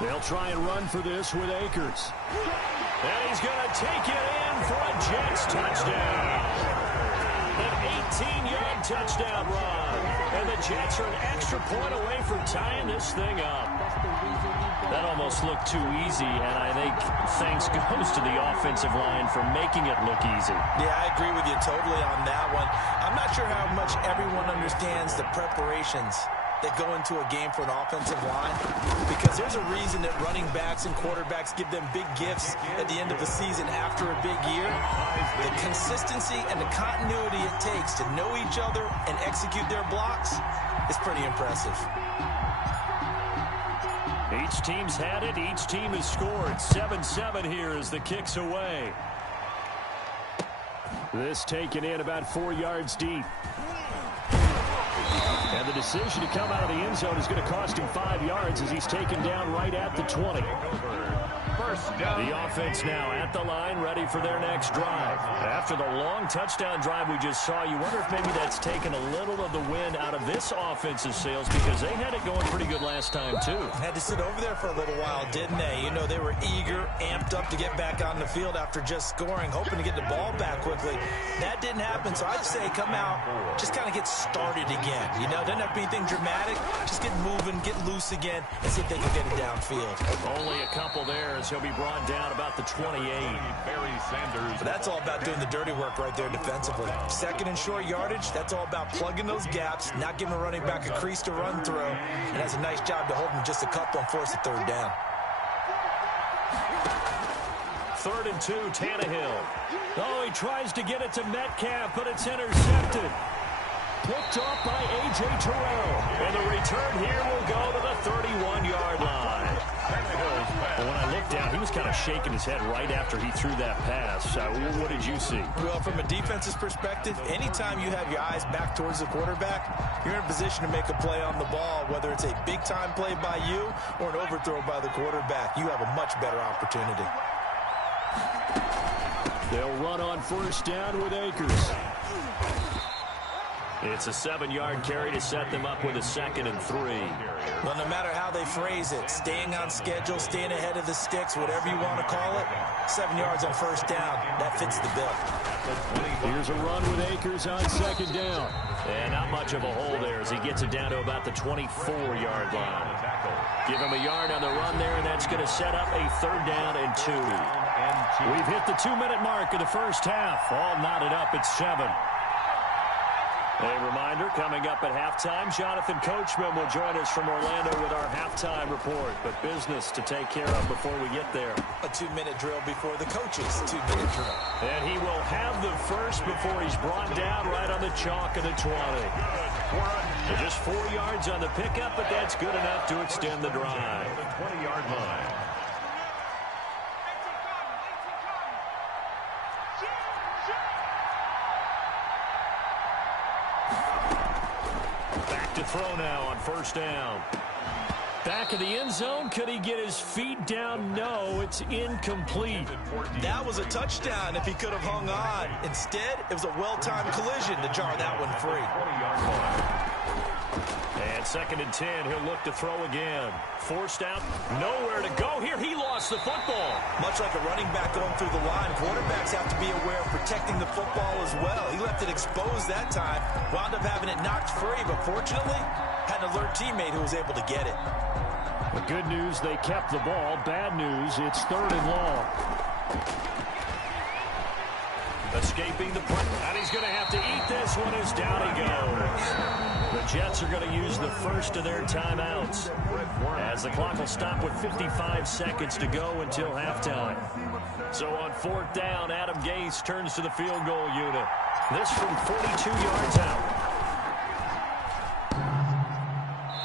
They'll try and run for this with Akers. And he's going to take it in for a Jets touchdown. An 18-yard touchdown run. And the Jets are an extra point away from tying this thing up. That almost looked too easy, and I think thanks goes to the offensive line for making it look easy. Yeah, I agree with you totally on that one. I'm not sure how much everyone understands the preparations that go into a game for an offensive line, because there's a reason that running backs and quarterbacks give them big gifts at the end of the season after a big year. The consistency and the continuity it takes to know each other and execute their blocks is pretty impressive. Each team's had it. Each team has scored. 7-7 here as the kick's away. This taken in about 4 yards deep. And the decision to come out of the end zone is going to cost him 5 yards as he's taken down right at the 20. The offense now at the line, ready for their next drive. After the long touchdown drive we just saw, you wonder if maybe that's taken a little of the wind out of this offense's sails because they had it going pretty good last time, too. Had to sit over there for a little while, didn't they? You know, they were eager, amped up to get back on the field after just scoring, hoping to get the ball back quickly. That didn't happen, so I'd say come out, just kind of get started again. You know, doesn't have to be anything dramatic. Just get moving, get loose again, and see if they can get it downfield. Only a couple there as he'll be brought down about the 28. But that's all about doing the dirty work right there defensively. Second and short yardage, that's all about plugging those gaps, not giving a running back a crease to run through, and has a nice job to hold him just a couple and force a third down. 3rd and 2, Tannehill. Oh, he tries to get it to Metcalf, but it's intercepted. Picked off by A.J. Terrell. And the return here will go to the 31-yard line. Well, when I looked down, he was kind of shaking his head right after he threw that pass. What did you see? Well, from a defense's perspective, anytime you have your eyes back towards the quarterback, you're in a position to make a play on the ball, whether it's a big-time play by you or an overthrow by the quarterback. You have a much better opportunity. They'll run on 1st down with Akers. It's a 7-yard carry to set them up with a 2nd and 3. Well, no matter how they phrase it, staying on schedule, staying ahead of the sticks, whatever you want to call it, 7 yards on 1st down, that fits the bill. Here's a run with Akers on 2nd down. And not much of a hole there as he gets it down to about the 24-yard line. Give him a yard on the run there, and that's going to set up a 3rd down and 2. We've hit the 2-minute mark of the first half. All knotted up at 7. A reminder, coming up at halftime, Jonathan Coachman will join us from Orlando with our halftime report. But business to take care of before we get there. A 2-minute drill before the coaches' 2-minute drill. And he will have the first before he's brought down right on the chalk of the 20. Just 4 yards on the pickup, but that's good enough to extend the drive. 20-yard line. To throw now on 1st down. Back of the end zone. Could he get his feet down? No, it's incomplete. That was a touchdown if he could have hung on. Instead, it was a well-timed collision to jar that one free. And 2nd and 10, he'll look to throw again. Forced out, nowhere to go here. He lost the football. Much like a running back going through the line, quarterbacks have to be aware of protecting the football as well. He left it exposed that time, wound up having it knocked free, but fortunately, had an alert teammate who was able to get it. The good news, they kept the ball. Bad news, it's 3rd and long. Escaping the play, and he's going to have to eat this one as down he goes. The Jets are going to use the first of their timeouts as the clock will stop with 55 seconds to go until halftime. So on 4th down, Adam Gase turns to the field goal unit. This from 42 yards out.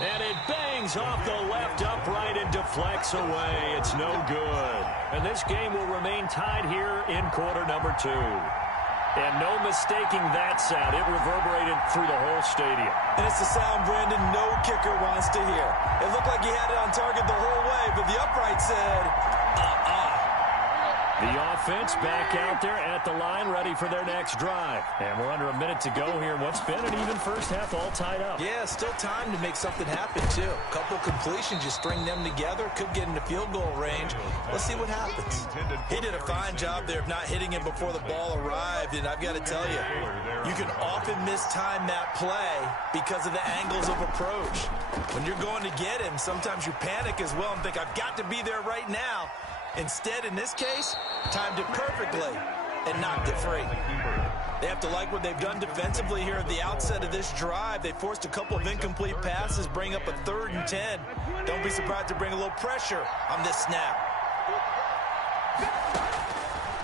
And it bangs off the left upright and deflects away. It's no good. And this game will remain tied here in quarter number 2. And no mistaking that sound. It reverberated through the whole stadium. And it's the sound, Brandon, no kicker wants to hear. It looked like he had it on target the whole way, but the upright said, The offense back out there at the line, ready for their next drive. And we're under a minute to go here. What's been an even first half, all tied up. Yeah, still time to make something happen, too. A couple completions, you string them together, could get into field goal range. Let's see what happens. He did a fine job there of not hitting him before the ball arrived, and I've got to tell you, you can often mistime that play because of the angles of approach. When you're going to get him, sometimes you panic as well and think, I've got to be there right now. Instead, in this case, timed it perfectly and knocked it free. They have to like what they've done defensively here at the outset of this drive. They forced a couple of incomplete passes, bring up a 3rd and 10. Don't be surprised to bring a little pressure on this snap.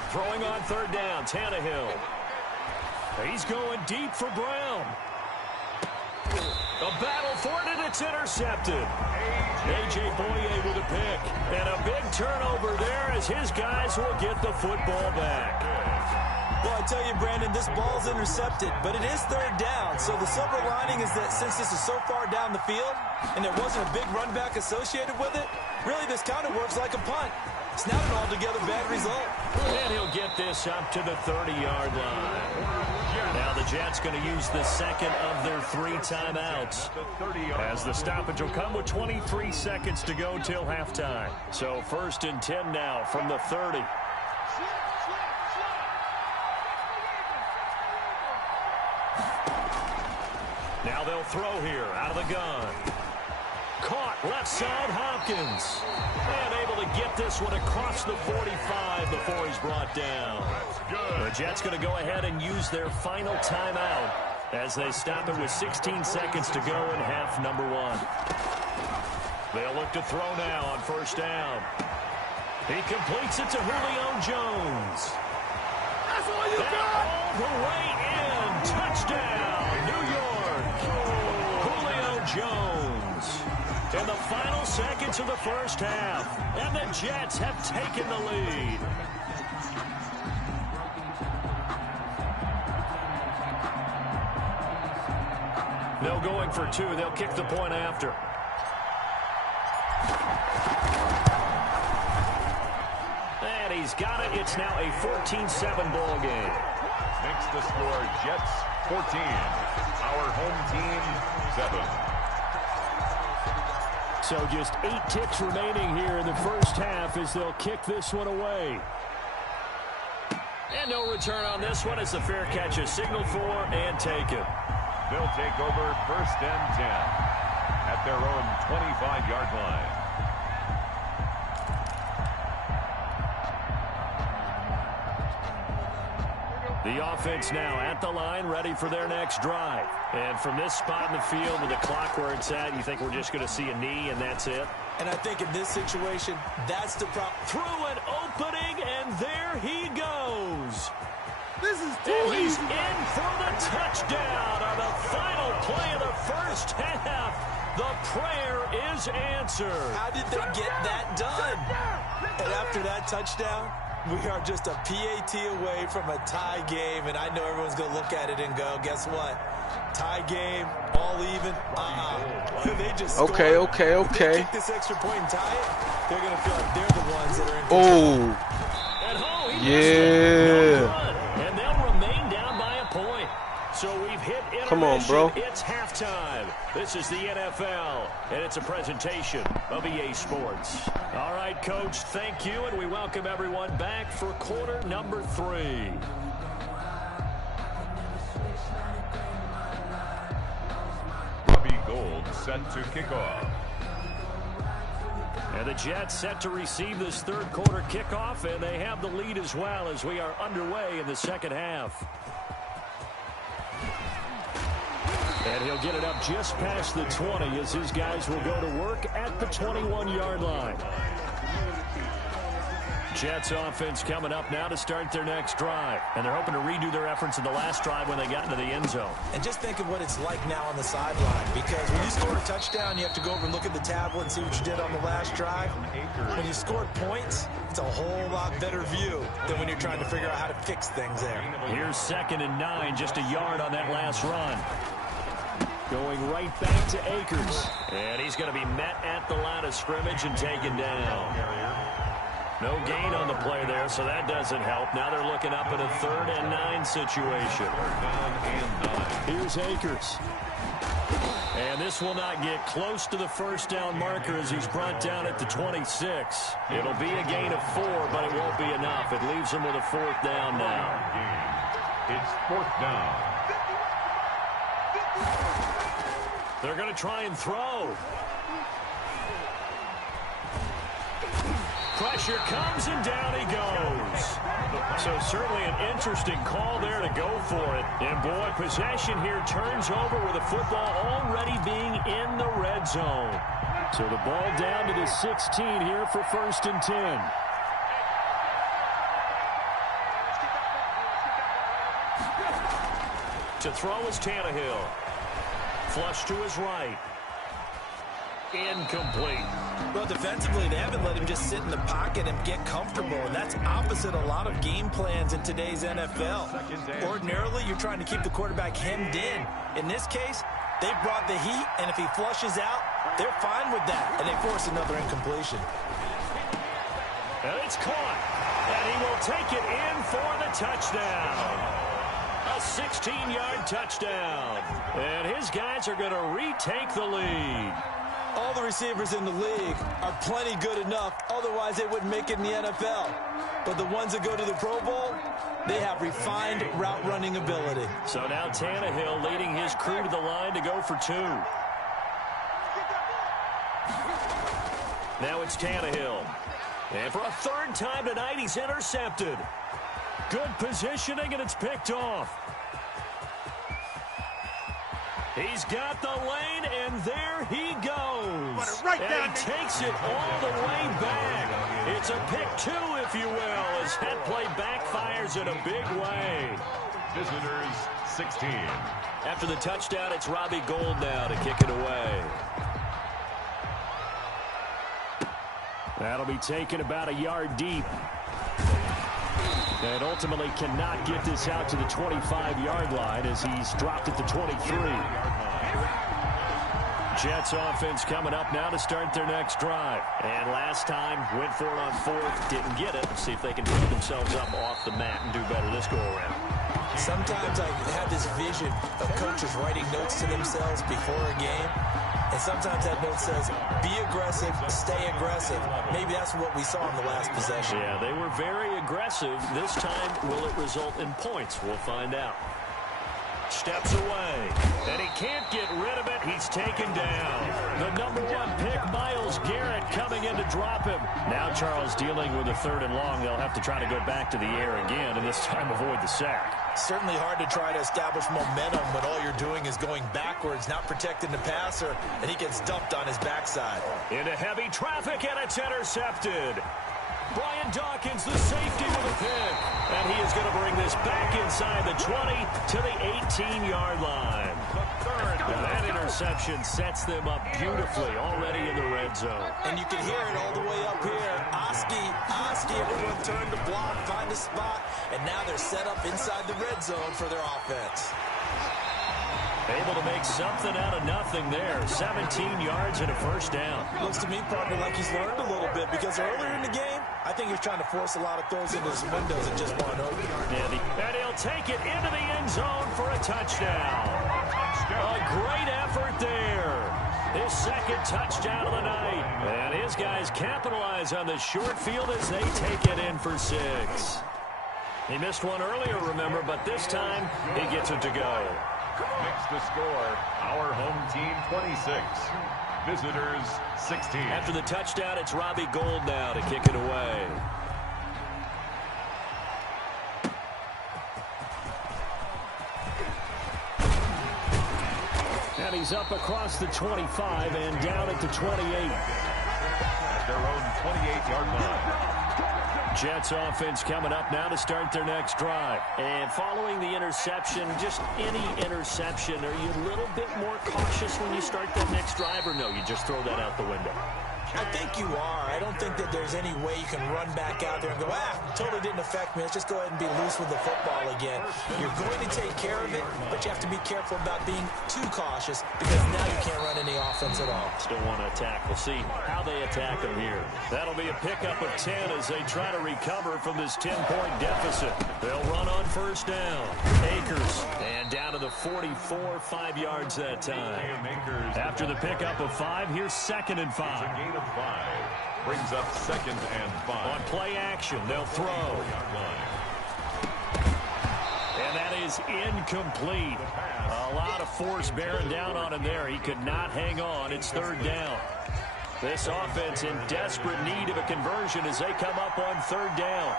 Throwing on 3rd down, Tannehill. He's going deep for Brown. A battle for it, and it's intercepted. A.J. Boye with a pick. And a big turnover there as his guys will get the football back. Well, I tell you, Brandon, this ball's intercepted, but it is third down. So the silver lining is that since this is so far down the field and there wasn't a big run back associated with it, really this kind of works like a punt. It's not an altogether bad result. And he'll get this up to the 30-yard line. Now the Jets going to use the second of their 3 timeouts, as the stoppage will come with 23 seconds to go till halftime. So 1st and 10 now from the 30. Now they'll throw here out of the gun. Caught left side, Hopkins. And able to get this one across the 45 before he's brought down. The Jets going to go ahead and use their final timeout as they stop it with 16 seconds to go in half number 1. They'll look to throw now on 1st down. He completes it to Julio Jones. That's all you got. All the way in. Touchdown, New York. Julio Jones. In the final seconds of the first half, and the Jets have taken the lead. No going for 2. They'll kick the point after. And he's got it. It's now a 14-7 ball game. Makes the score Jets 14. Our home team 7. So just 8 ticks remaining here in the first half as they'll kick this one away. And no return on this one as the fair catch is signaled for and taken. They'll take over 1st and 10 at their own 25-yard line. The offense now at the line, ready for their next drive. And from this spot in the field with the clock where it's at, you think we're just going to see a knee and that's it? And I think in this situation, that's the problem. Through an opening, and there he goes. This is too And he's easy. in for the touchdown on the final play of the first half. The prayer is answered. How did they get that done? And after that touchdown, we are just a PAT away from a tie game, and I know everyone's going to look at it and go, guess what? Tie game, all even. They just scored. Okay. If they kick this extra point and tie it, they're going to feel like they're the ones that are in control. Oh, At home, he yeah. no good. And they'll remain down by a point. So we've hit intermission. Come on, bro. It's halftime. This is the NFL, and it's a presentation of EA Sports. All right, Coach, thank you, and we welcome everyone back for quarter number 3. Robbie Gould set to kick off. And the Jets set to receive this third quarter kickoff, and they have the lead as well as we are underway in the second half. And he'll get it up just past the 20 as his guys will go to work at the 21-yard line. Jets offense coming up now to start their next drive. And they're hoping to redo their efforts in the last drive when they got into the end zone. And just think of what it's like now on the sideline, because when you score a touchdown, you have to go over and look at the tablet and see what you did on the last drive. When you scored points, it's a whole lot better view than when you're trying to figure out how to fix things there. Here's 2nd and 9, just a yard on that last run. Going right back to Akers. And he's going to be met at the line of scrimmage and taken down. No gain on the play there, so that doesn't help. Now they're looking up at a 3rd and 9 situation. Here's Akers. And this will not get close to the first down marker as he's brought down at the 26. It'll be a gain of 4, but it won't be enough. It leaves him with a 4th down now. It's 4th down. They're going to try and throw. Pressure comes, and down he goes. So certainly an interesting call there to go for it. And, boy, possession here turns over with the football already being in the red zone. So the ball down to the 16 here for 1st and 10. To throw is Tannehill. Flush to his right. Incomplete. Well, defensively, they haven't let him just sit in the pocket and get comfortable, and that's opposite a lot of game plans in today's NFL. Ordinarily, you're trying to keep the quarterback hemmed in. In this case, they brought the heat, and if he flushes out, they're fine with that, and they force another incompletion. And it's caught, and he will take it in for the touchdown. A 16-yard touchdown, and his guys are going to retake the lead. All the receivers in the league are plenty good enough, otherwise they wouldn't make it in the NFL. But the ones that go to the Pro Bowl, they have refined route running ability. So now Tannehill leading his crew to the line to go for 2. Now it's Tannehill. And for a third time tonight, he's intercepted. Good positioning, and it's picked off. He's got the lane, and there he goes. Right and down he takes it all the way back. It's a pick 2, if you will, as that play backfires in a big way. Visitors 16. After the touchdown, it's Robbie Gould now to kick it away. That'll be taken about a yard deep. And ultimately cannot get this out to the 25-yard line as he's dropped at the 23. Jets offense coming up now to start their next drive. And last time, went for it on 4th, didn't get it. See if they can pick themselves up off the mat and do better this go-around. Sometimes I have this vision of coaches writing notes to themselves before a game. And sometimes that note says, be aggressive, stay aggressive. Maybe that's what we saw in the last possession. Yeah, they were very aggressive. This time, will it result in points? We'll find out. Steps away, and he can't get rid of it. He's taken down. The number 1 pick, Myles Garrett, coming in to drop him. Now Charles dealing with a 3rd and long. They'll have to try to go back to the air again, and this time avoid the sack. Certainly hard to try to establish momentum when all you're doing is going backwards, not protecting the passer, and he gets dumped on his backside. Into heavy traffic, and it's intercepted. Brian Dawkins, the safety with a pick. And he is going to bring this back inside the 20 to the 18-yard line. And that interception sets them up beautifully already in the red zone. And you can hear it all the way up here. Oski, everyone turned to block, find a spot, and now they're set up inside the red zone for their offense. Able to make something out of nothing there. 17 yards and a first down. Looks to me, partner, like he's learned a little bit because earlier in the game, I think he was trying to force a lot of throws into his windows and just weren't open. Yeah, and he'll take it into the end zone for a touchdown. A great effort there. His 2nd touchdown of the night. And his guys capitalize on the short field as they take it in for 6. He missed one earlier, remember, but this time he gets it to go. Makes the score, our home team 26. Visitors 16. After the touchdown, it's Robbie Gould now to kick it away. And he's up across the 25 and down at the 28. At their own 28-yard line. Jets offense coming up now to start their next drive. And following the interception, just any interception, are you a little bit more cautious when you start that next drive, or no, you just throw that out the window? I think you are. I don't think that there's any way you can run back out there and go, totally didn't affect me. Let's just go ahead and be loose with the football again. You're going to take care of it, but you have to be careful about being too cautious because now you can't run any offense at all. Still want to attack. We'll see how they attack them here. That'll be a pickup of 10 as they try to recover from this 10-point deficit. They'll run on first down. Akers, and down to the 44, 5 yards that time. After the pickup of 5, here's 2nd and 5. 5 brings up 2nd and 5. On play action, they'll throw. And that is incomplete. A lot of force bearing down on him there. He could not hang on. It's 3rd down. This offense in desperate need of a conversion as they come up on 3rd down.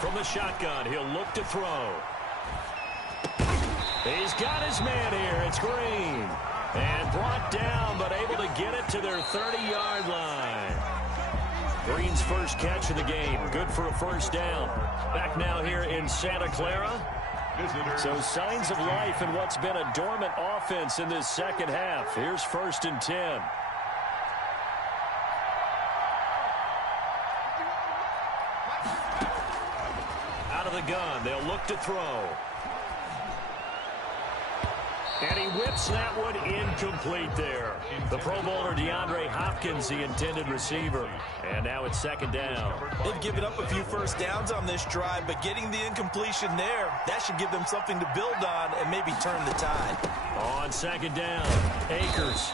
From the shotgun, he'll look to throw. He's got his man here. It's Green. And brought down, but able to get it to their 30-yard line. Green's first catch of the game. Good for a first down. Back now here in Santa Clara. So signs of life in what's been a dormant offense in this second half. Here's 1st and 10. Out of the gun. They'll look to throw. And he whips that one incomplete there. The Pro Bowler DeAndre Hopkins, the intended receiver. And now it's 2nd down. They've given up a few first downs on this drive, but getting the incompletion there, that should give them something to build on and maybe turn the tide. On 2nd down, Akers.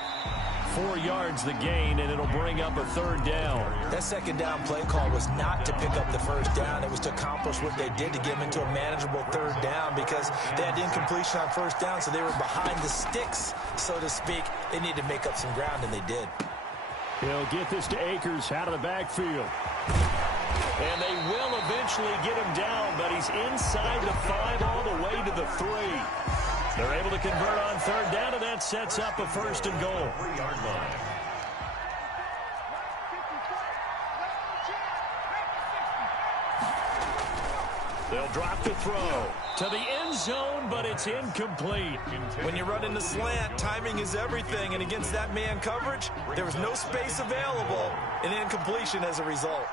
4 yards the gain, and it'll bring up a 3rd down. That 2nd down play call was not to pick up the first down. It was to accomplish what they did to get them into a manageable 3rd down because they had incompletion on first down, so they were behind the sticks, so to speak. They needed to make up some ground, and they did. He'll get this to Akers out of the backfield. And they will eventually get him down, but he's inside the 5 all the way to the 3. They're able to convert on 3rd down, and that sets up a 1st and goal. They'll drop the throw to the end zone, but it's incomplete. When you run in the slant, timing is everything, and against that man coverage, there was no space available, and incompletion as a result.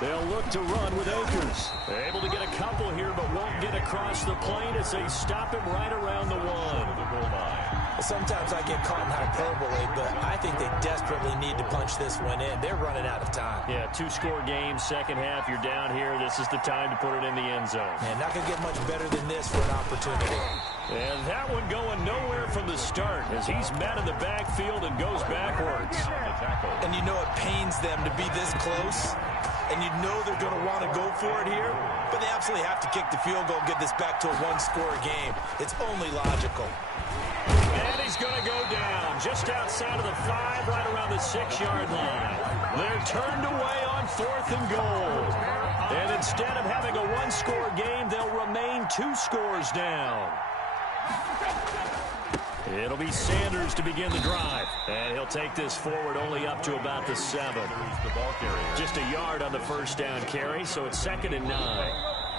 They'll look to run with Akers. They're able to get a couple here, but won't get across the plane as they stop him right around the 1. Sometimes I get caught in hyperbole, but I think they desperately need to punch this one in. They're running out of time. Yeah, 2-score game, second half. You're down here. This is the time to put it in the end zone. Man, not going to get much better than this for an opportunity. And that one going nowhere from the start as he's met in the backfield and goes backwards. And you know it pains them to be this close. And you know they're going to want to go for it here, but they absolutely have to kick the field goal and get this back to a 1-score game. It's only logical. And he's going to go down just outside of the 5, right around the 6-yard line. They're turned away on 4th and goal. And instead of having a 1-score game, they'll remain 2 scores down. It'll be Sanders to begin the drive. And he'll take this forward only up to about the 7. Just a yard on the first down carry, so it's 2nd and 9.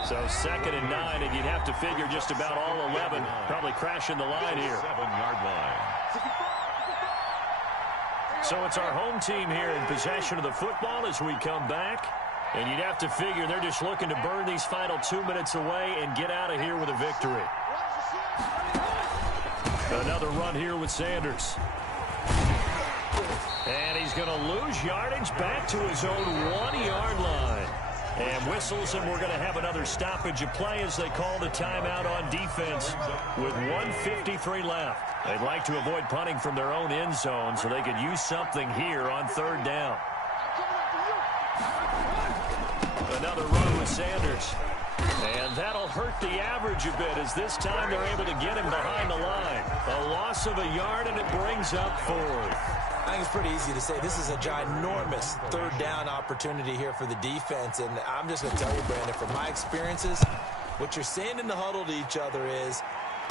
So 2nd and 9, and you'd have to figure just about all 11 probably crashing the line here. 7-yard line. So it's our home team here in possession of the football as we come back. And you'd have to figure they're just looking to burn these final 2 minutes away and get out of here with a victory. Another run here with Sanders. And he's going to lose yardage back to his own 1-yard line. And whistles, and we're going to have another stoppage of play as they call the timeout on defense with 1:53 left. They'd like to avoid punting from their own end zone so they could use something here on 3rd down. Another run with Sanders. And that'll hurt the average a bit as this time they're able to get him behind the line. A loss of a yard, and it brings up 4th. I think it's pretty easy to say this is a ginormous 3rd down opportunity here for the defense. And I'm just going to tell you, Brandon, from my experiences, what you're saying in the huddle to each other is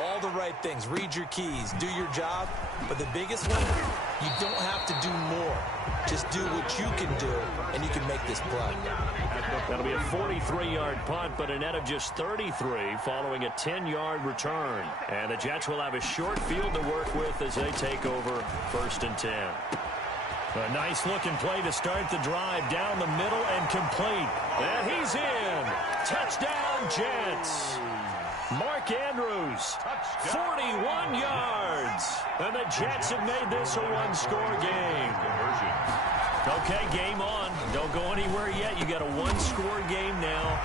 all the right things. Read your keys. Do your job. But the biggest one, you don't have to do more. Just do what you can do, and you can make this play. That'll be a 43-yard punt, but a net of just 33 following a 10-yard return. And the Jets will have a short field to work with as they take over 1st and 10. A nice-looking play to start the drive down the middle and complete. And he's in. Touchdown, Jets. Mark Andrews, 41 yards. And the Jets have made this a 1-score game. Okay, game on. Don't go anywhere yet. You got a 1-score game now.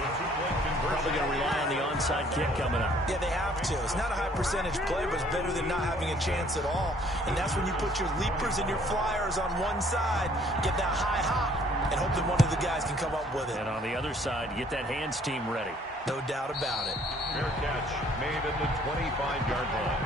Probably going to rely on the onside kick coming up. Yeah, they have to. It's not a high-percentage play, but it's better than not having a chance at all. And that's when you put your leapers and your flyers on one side, get that high hop, and hope that one of the guys can come up with it. And on the other side, get that hands team ready. No doubt about it. Fair catch made at the 25-yard line.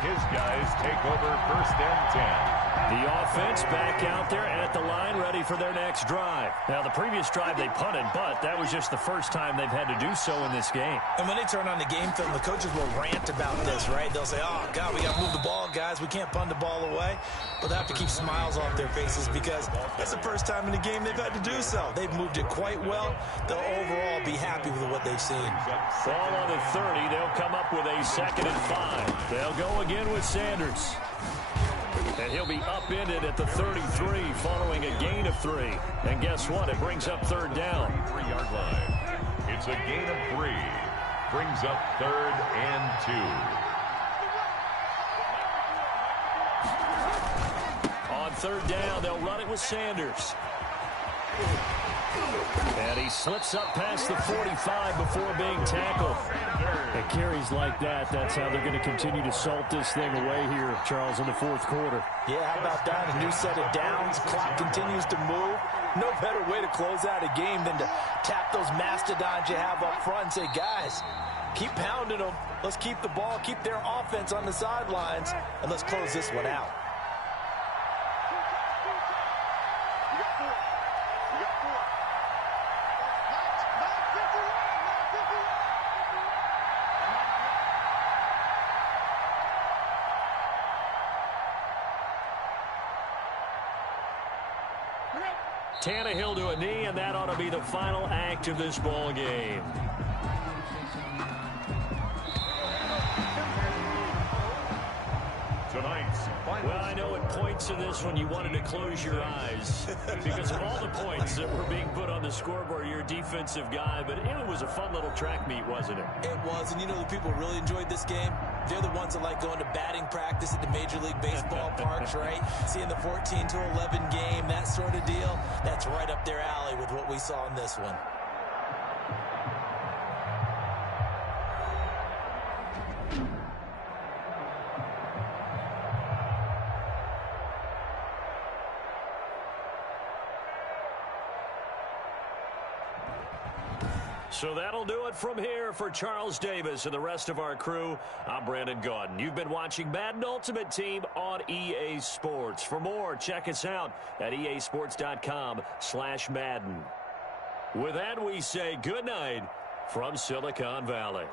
His guys take over 1st and 10. The offense back out there at the line, ready for their next drive. Now, the previous drive they punted, but that was just the first time they've had to do so in this game. And when they turn on the game film, the coaches will rant about this, right? They'll say, oh, God, we got to move the ball, guys. We can't punt the ball away. But they have to keep smiles off their faces because that's the first time in the game they've had to do so. They've moved it quite well. They'll overall be happy with what they've seen. Ball on the 30. They'll come up with a 2nd and 5. They'll go again with Sanders. And he'll be upended at the 33 following a gain of 3. And guess what? It brings up 3rd down. 3-yard line. It's a gain of 3. Brings up 3rd and 2. On 3rd down, they'll run it with Sanders. And he slips up past the 45 before being tackled. It carries like that. That's how they're going to continue to salt this thing away here, Charles, in the 4th quarter. Yeah, how about that? A new set of downs. Clock continues to move. No better way to close out a game than to tap those mastodons you have up front and say, guys, keep pounding them. Let's keep the ball, keep their offense on the sidelines, and let's close this one out. Tannehill to a knee, and that ought to be the final act of this ball game. Well, I know at points in this one you wanted to close your eyes because of all the points that were being put on the scoreboard. You're a defensive guy, but it was a fun little track meet, wasn't it? It was, and you know the people really enjoyed this game? They're the ones that like going to batting practice at the Major League Baseball parks, right? Seeing the 14-11 game, that sort of deal, that's right up their alley with what we saw in this one. So that'll do it from here for Charles Davis and the rest of our crew. I'm Brandon Gaudin. You've been watching Madden Ultimate Team on EA Sports. For more, check us out at easports.com/Madden. With that, we say good night from Silicon Valley.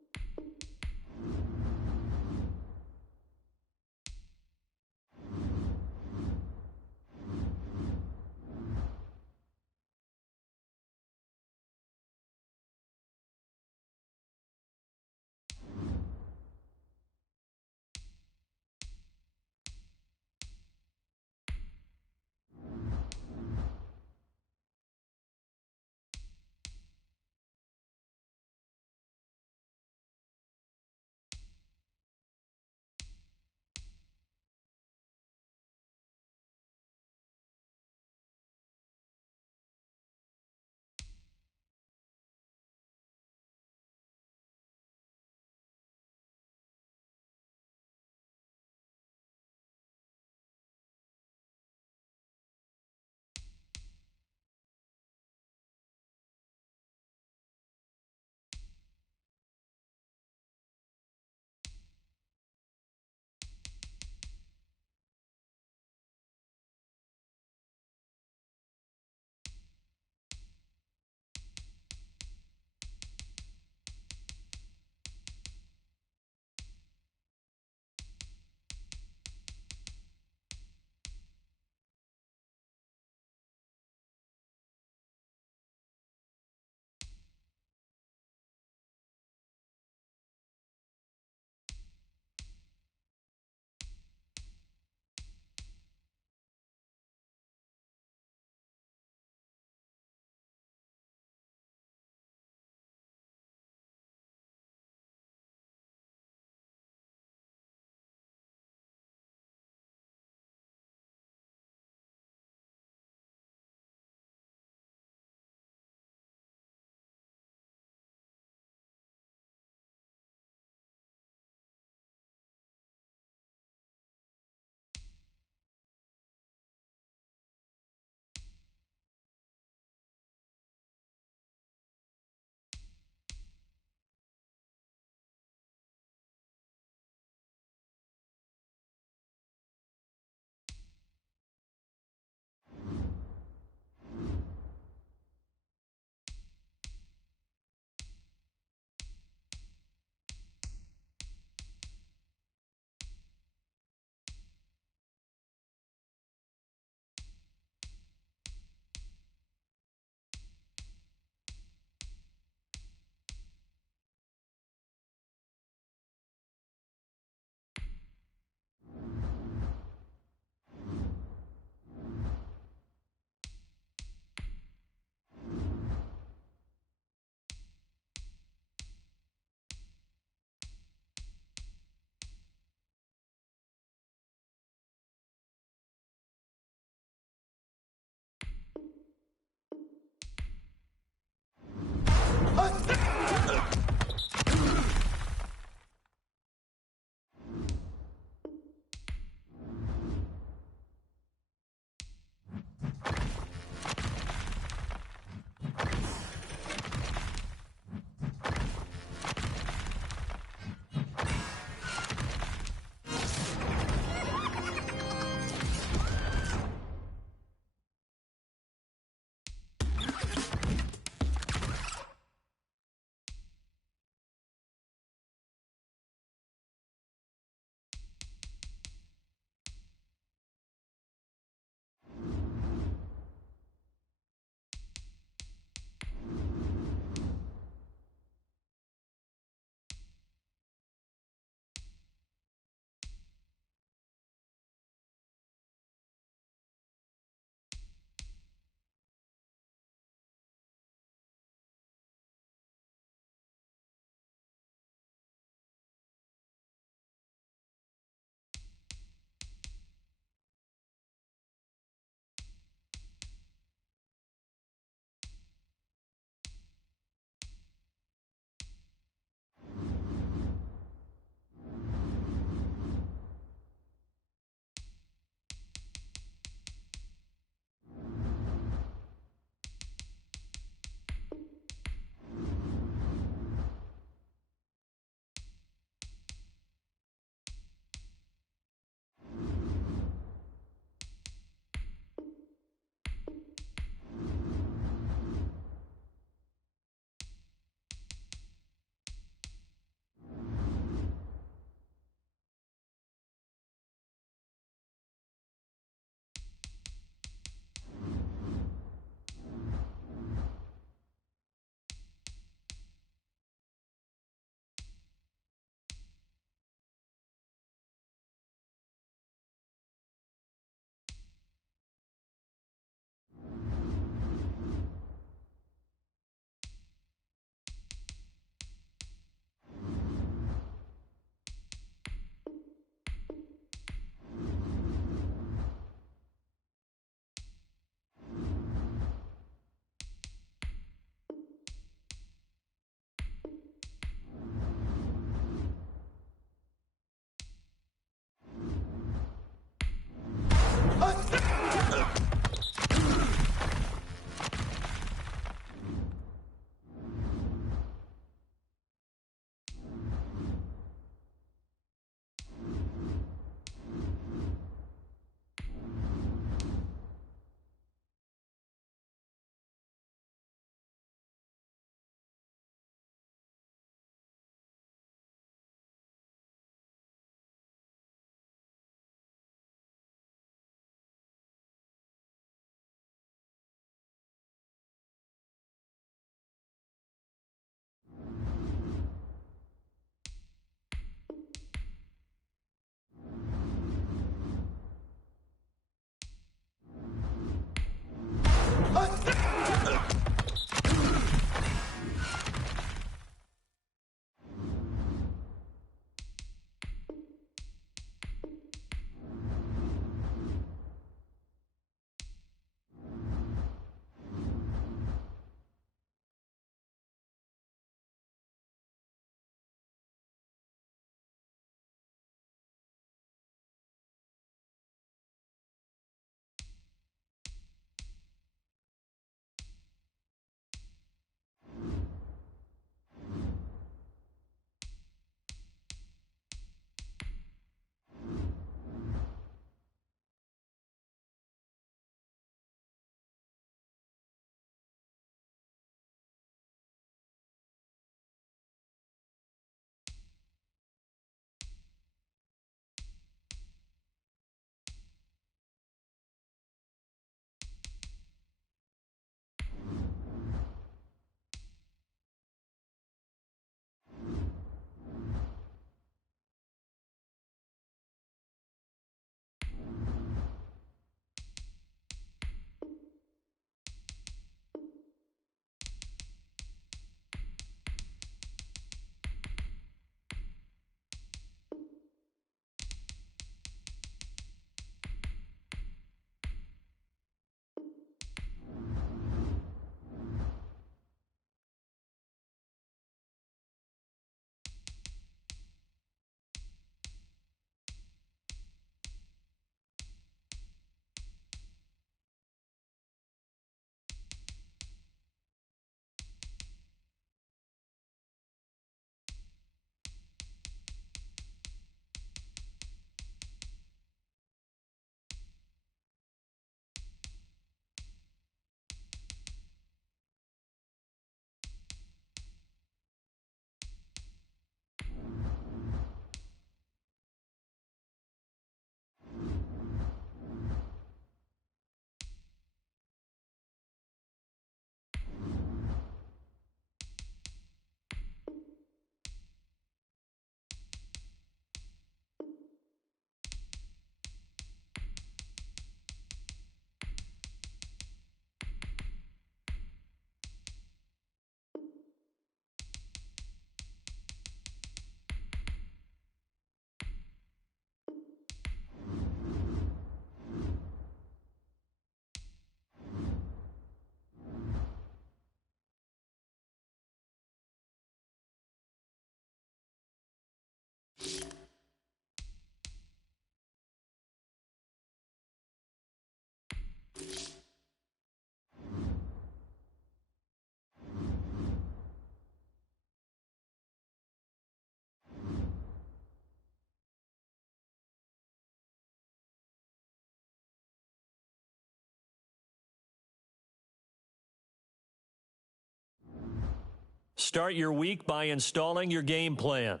Start your week by installing your game plan.